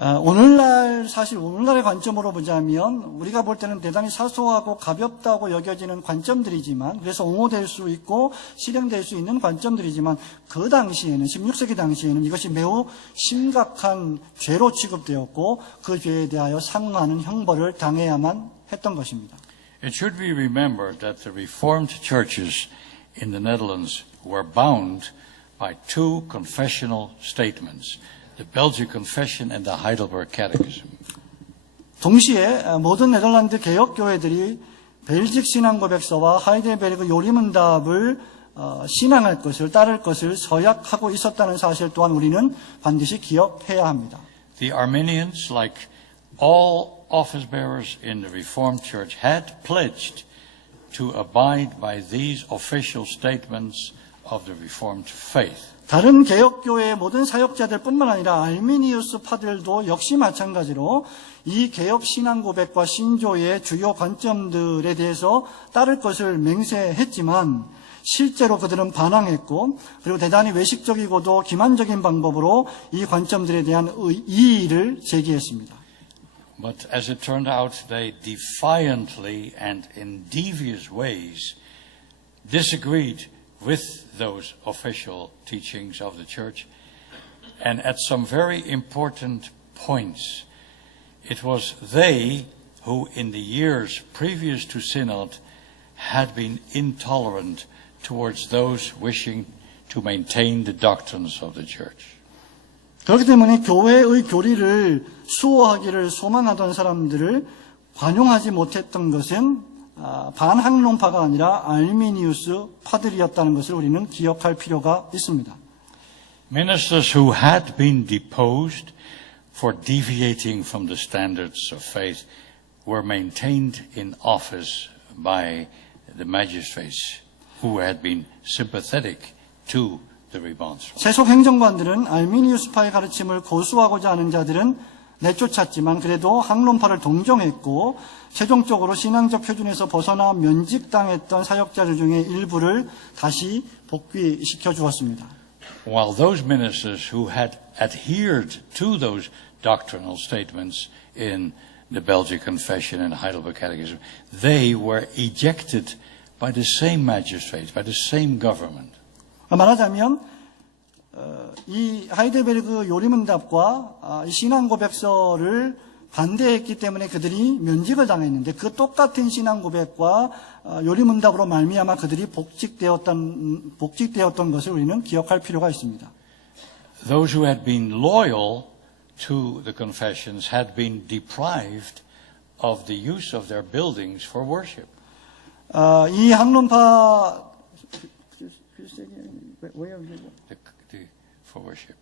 오늘날의 관점으로 보자면 우리가 볼 때는 대단히 사소하고 가볍다고 여겨지는 관점들이지만 그래서 옹호될 수 있고 실행될 수 있는 관점들이지만 그 당시에는 16세기 당시에는 이것이 매우 심각한 죄로 취급되었고 그 죄에 대하여 상응하는 형벌을 당해야만 했던 것입니다. It should be remembered that the Reformed churches in the Netherlands were bound by two confessional statements, the Belgic Confession and the Heidelberg Catechism. 동시에 모든 네덜란드 개혁교회들이 벨직 신앙고백서와 하이델베르그 요리문답을 신앙할 것을 따를 것을 서약하고 있었다는 사실 또한 우리는 반드시 기억해야 합니다. The Arminians, like all office bearers in the Reformed Church, had pledged to abide by these official statements of the Reformed faith. 다른 개혁교회의 모든 사역자들뿐만 아니라 알미니우스파들도 역시 마찬가지로 이 개혁 신앙 고백과 신조의 주요 관점들에 대해서 따를 것을 맹세했지만 실제로 그들은 반항했고 그리고 대단히 외식적이고도 기만적인 방법으로 이 관점들에 대한 이의를 제기했습니다. But as it turned out, they defiantly and in devious ways disagreed with those official teachings of the church. And at some very important points, it was they who in the years previous to Synod had been intolerant towards those wishing to maintain the doctrines of the church. 그렇기 때문에 교회의 교리를 수호하기를 소망하던 사람들을 관용하지 못했던 것은 반학론파가 아니라 알미니우스 파들이었다는 것을 우리는 기억할 필요가 있습니다. Ministers who had been deposed for deviating from the standards of faith were maintained in office by the magistrates who had been sympathetic to the remonstrance. 세속 행정관들은 알미니우스파의 가르침을 고수하고자 하는 자들은 내쫓았지만 그래도 학론파를 동정했고 최종적으로 신앙적 표준에서 벗어나 면직당했던 사역자들 중에 일부를 다시 복귀시켜 주었습니다. While those ministers who had adhered to those doctrinal statements in the Belgic Confession and Heidelberg Catechism, they were ejected by the same magistrates, by the same government. 말하자면 이 하이델베르그 요리문답과 이 신앙고백서를 반대했기 때문에 그들이 면직을 당했는데 그 똑같은 신앙고백과 요리문답으로 말미암아 그들이 복직되었던 것을 우리는 기억할 필요가 있습니다. Those who had been loyal to the confessions had been deprived of the use of their buildings for worship. 이 학론파 For worship.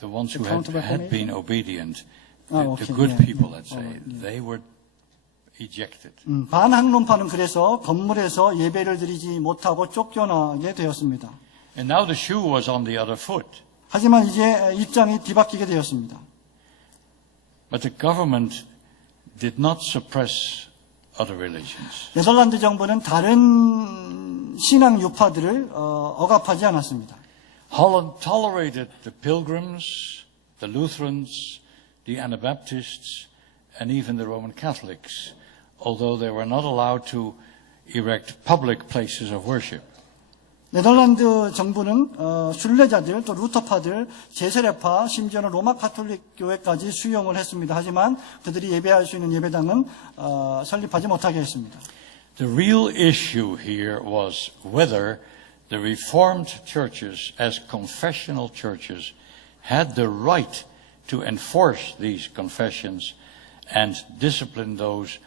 The ones who Accountable had been Reformation? obedient, Okay, the good yeah, people, yeah. let's say, they were ejected. 반학론파는 그래서 건물에서 예배를 드리지 못하고 쫓겨나게 되었습니다. And now the shoe was on the other foot. 하지만 이제 입장이 뒤바뀌게 되었습니다. But the government did not suppress other religions. 네덜란드 정부는 다른 신앙 유파들을 억압하지 않았습니다. Holland tolerated the Pilgrims, the Lutherans, the Anabaptists, and even the Roman Catholics, although they were not allowed to erect public places of worship. 네덜란드 정부는 순례자들, 또 루터파들, 제세례파, 심지어는 로마 가톨릭 교회까지 수용을 했습니다. 하지만 그들이 예배할 수 있는 예배당은 설립하지 못하게 했습니다. The real issue here was whether the Reformed churches, as confessional churches, had the right to enforce these confessions and discipline those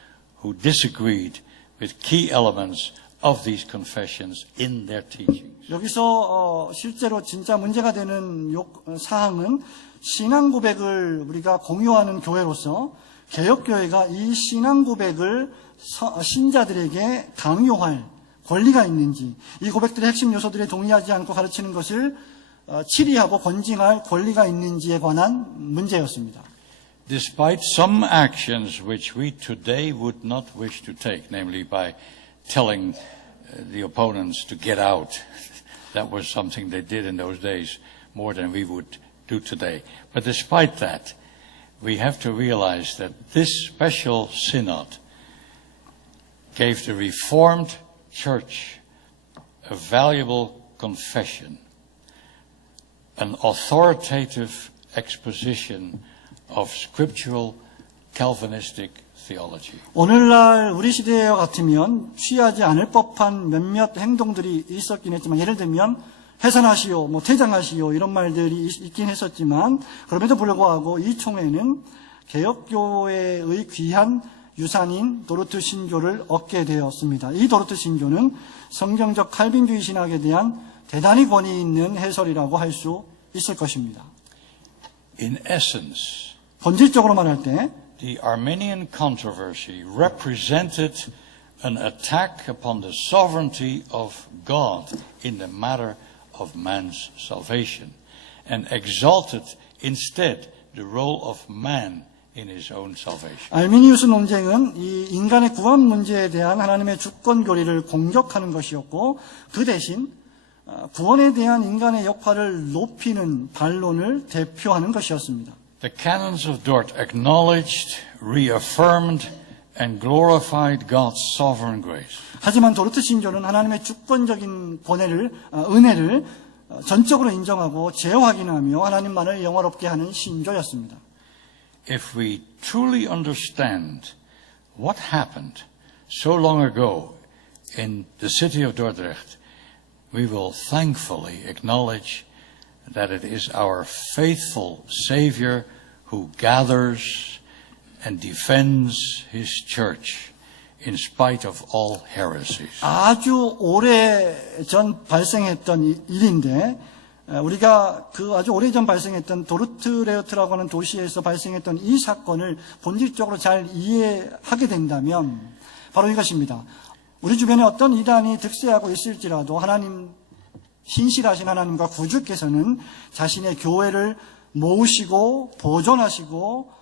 who disagreed with key elements of these confessions in their teachings. 여기서 실제로 진짜 문제가 되는 사항은 신앙 고백을 우리가 공유하는 교회로서 개혁교회가 이 신앙 고백을 신자들에게 강요할 권리가 있는지, 이 고백들의 핵심 요소들에 동의하지 않고 가르치는 것을 치리하고 권징할 권리가 있는지에 관한 문제였습니다. Despite some actions which we today would not wish to take, namely by telling the opponents to get out. That was something they did in those days more than we would do today. But despite that, we have to realize that this special synod gave the Reformed Church a valuable confession, an authoritative exposition of scriptural Calvinistic theology. 오늘날 우리 시대와 같으면 취하지 않을 법한 몇몇 행동들이 있었긴 했지만, 예를 들면 해산하시오, 퇴장하시오 이런 말들이 있긴 했었지만, 그럼에도 불구하고 이 총회는 개혁교회의 귀한 유산인 도르트 신조를 얻게 되었습니다. 이 도르트 신조는 성경적 칼빈주의 신학에 대한 대단히 권위 있는 해설이라고 할 수 있을 것입니다. In essence, 본질적으로 말할 때 the Arminian controversy represented an attack upon the sovereignty of God in the matter of man's salvation and exalted instead the role of man in his own salvation. 알미니우스 논쟁은 이 인간의 구원 문제에 대한 하나님의 주권 교리를 공격하는 것이었고, 그 대신 구원에 대한 인간의 역할을 높이는 반론을 대표하는 것이었습니다. The canons of Dort acknowledged, reaffirmed, and glorified God's sovereign grace. 하지만 도르트 신조는 하나님의 주권적인 은혜를 전적으로 인정하고 재확인하며 하나님만을 영화롭게 하는 신조였습니다. If we truly understand what happened so long ago in the city of Dordrecht, we will thankfully acknowledge that it is our faithful Savior who gathers and defends His church in spite of all heresies. 아주 오래전 발생했던 일인데, 우리가 그 아주 오래전 발생했던 도르트레우트라고 하는 도시에서 발생했던 이 사건을 본질적으로 잘 이해하게 된다면 바로 이것입니다. 우리 주변에 어떤 이단이 득세하고 있을지라도 신실하신 하나님과 구주께서는 자신의 교회를 모으시고 보존하시고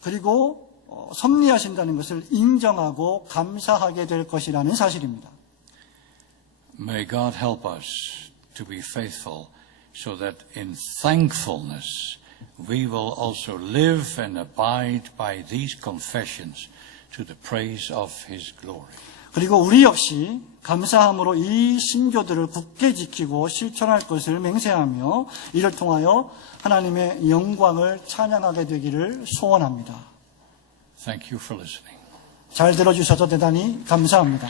그리고 섭리하신다는 것을 인정하고 감사하게 될 것이라는 사실입니다. May God help us to be faithful so that in thankfulness we will also live and abide by these confessions to the praise of His glory. 그리고 우리 역시 감사함으로 이 신조들을 굳게 지키고 실천할 것을 맹세하며 이를 통하여 하나님의 영광을 찬양하게 되기를 소원합니다. Thank you for listening. 잘 들어주셔서 대단히 감사합니다.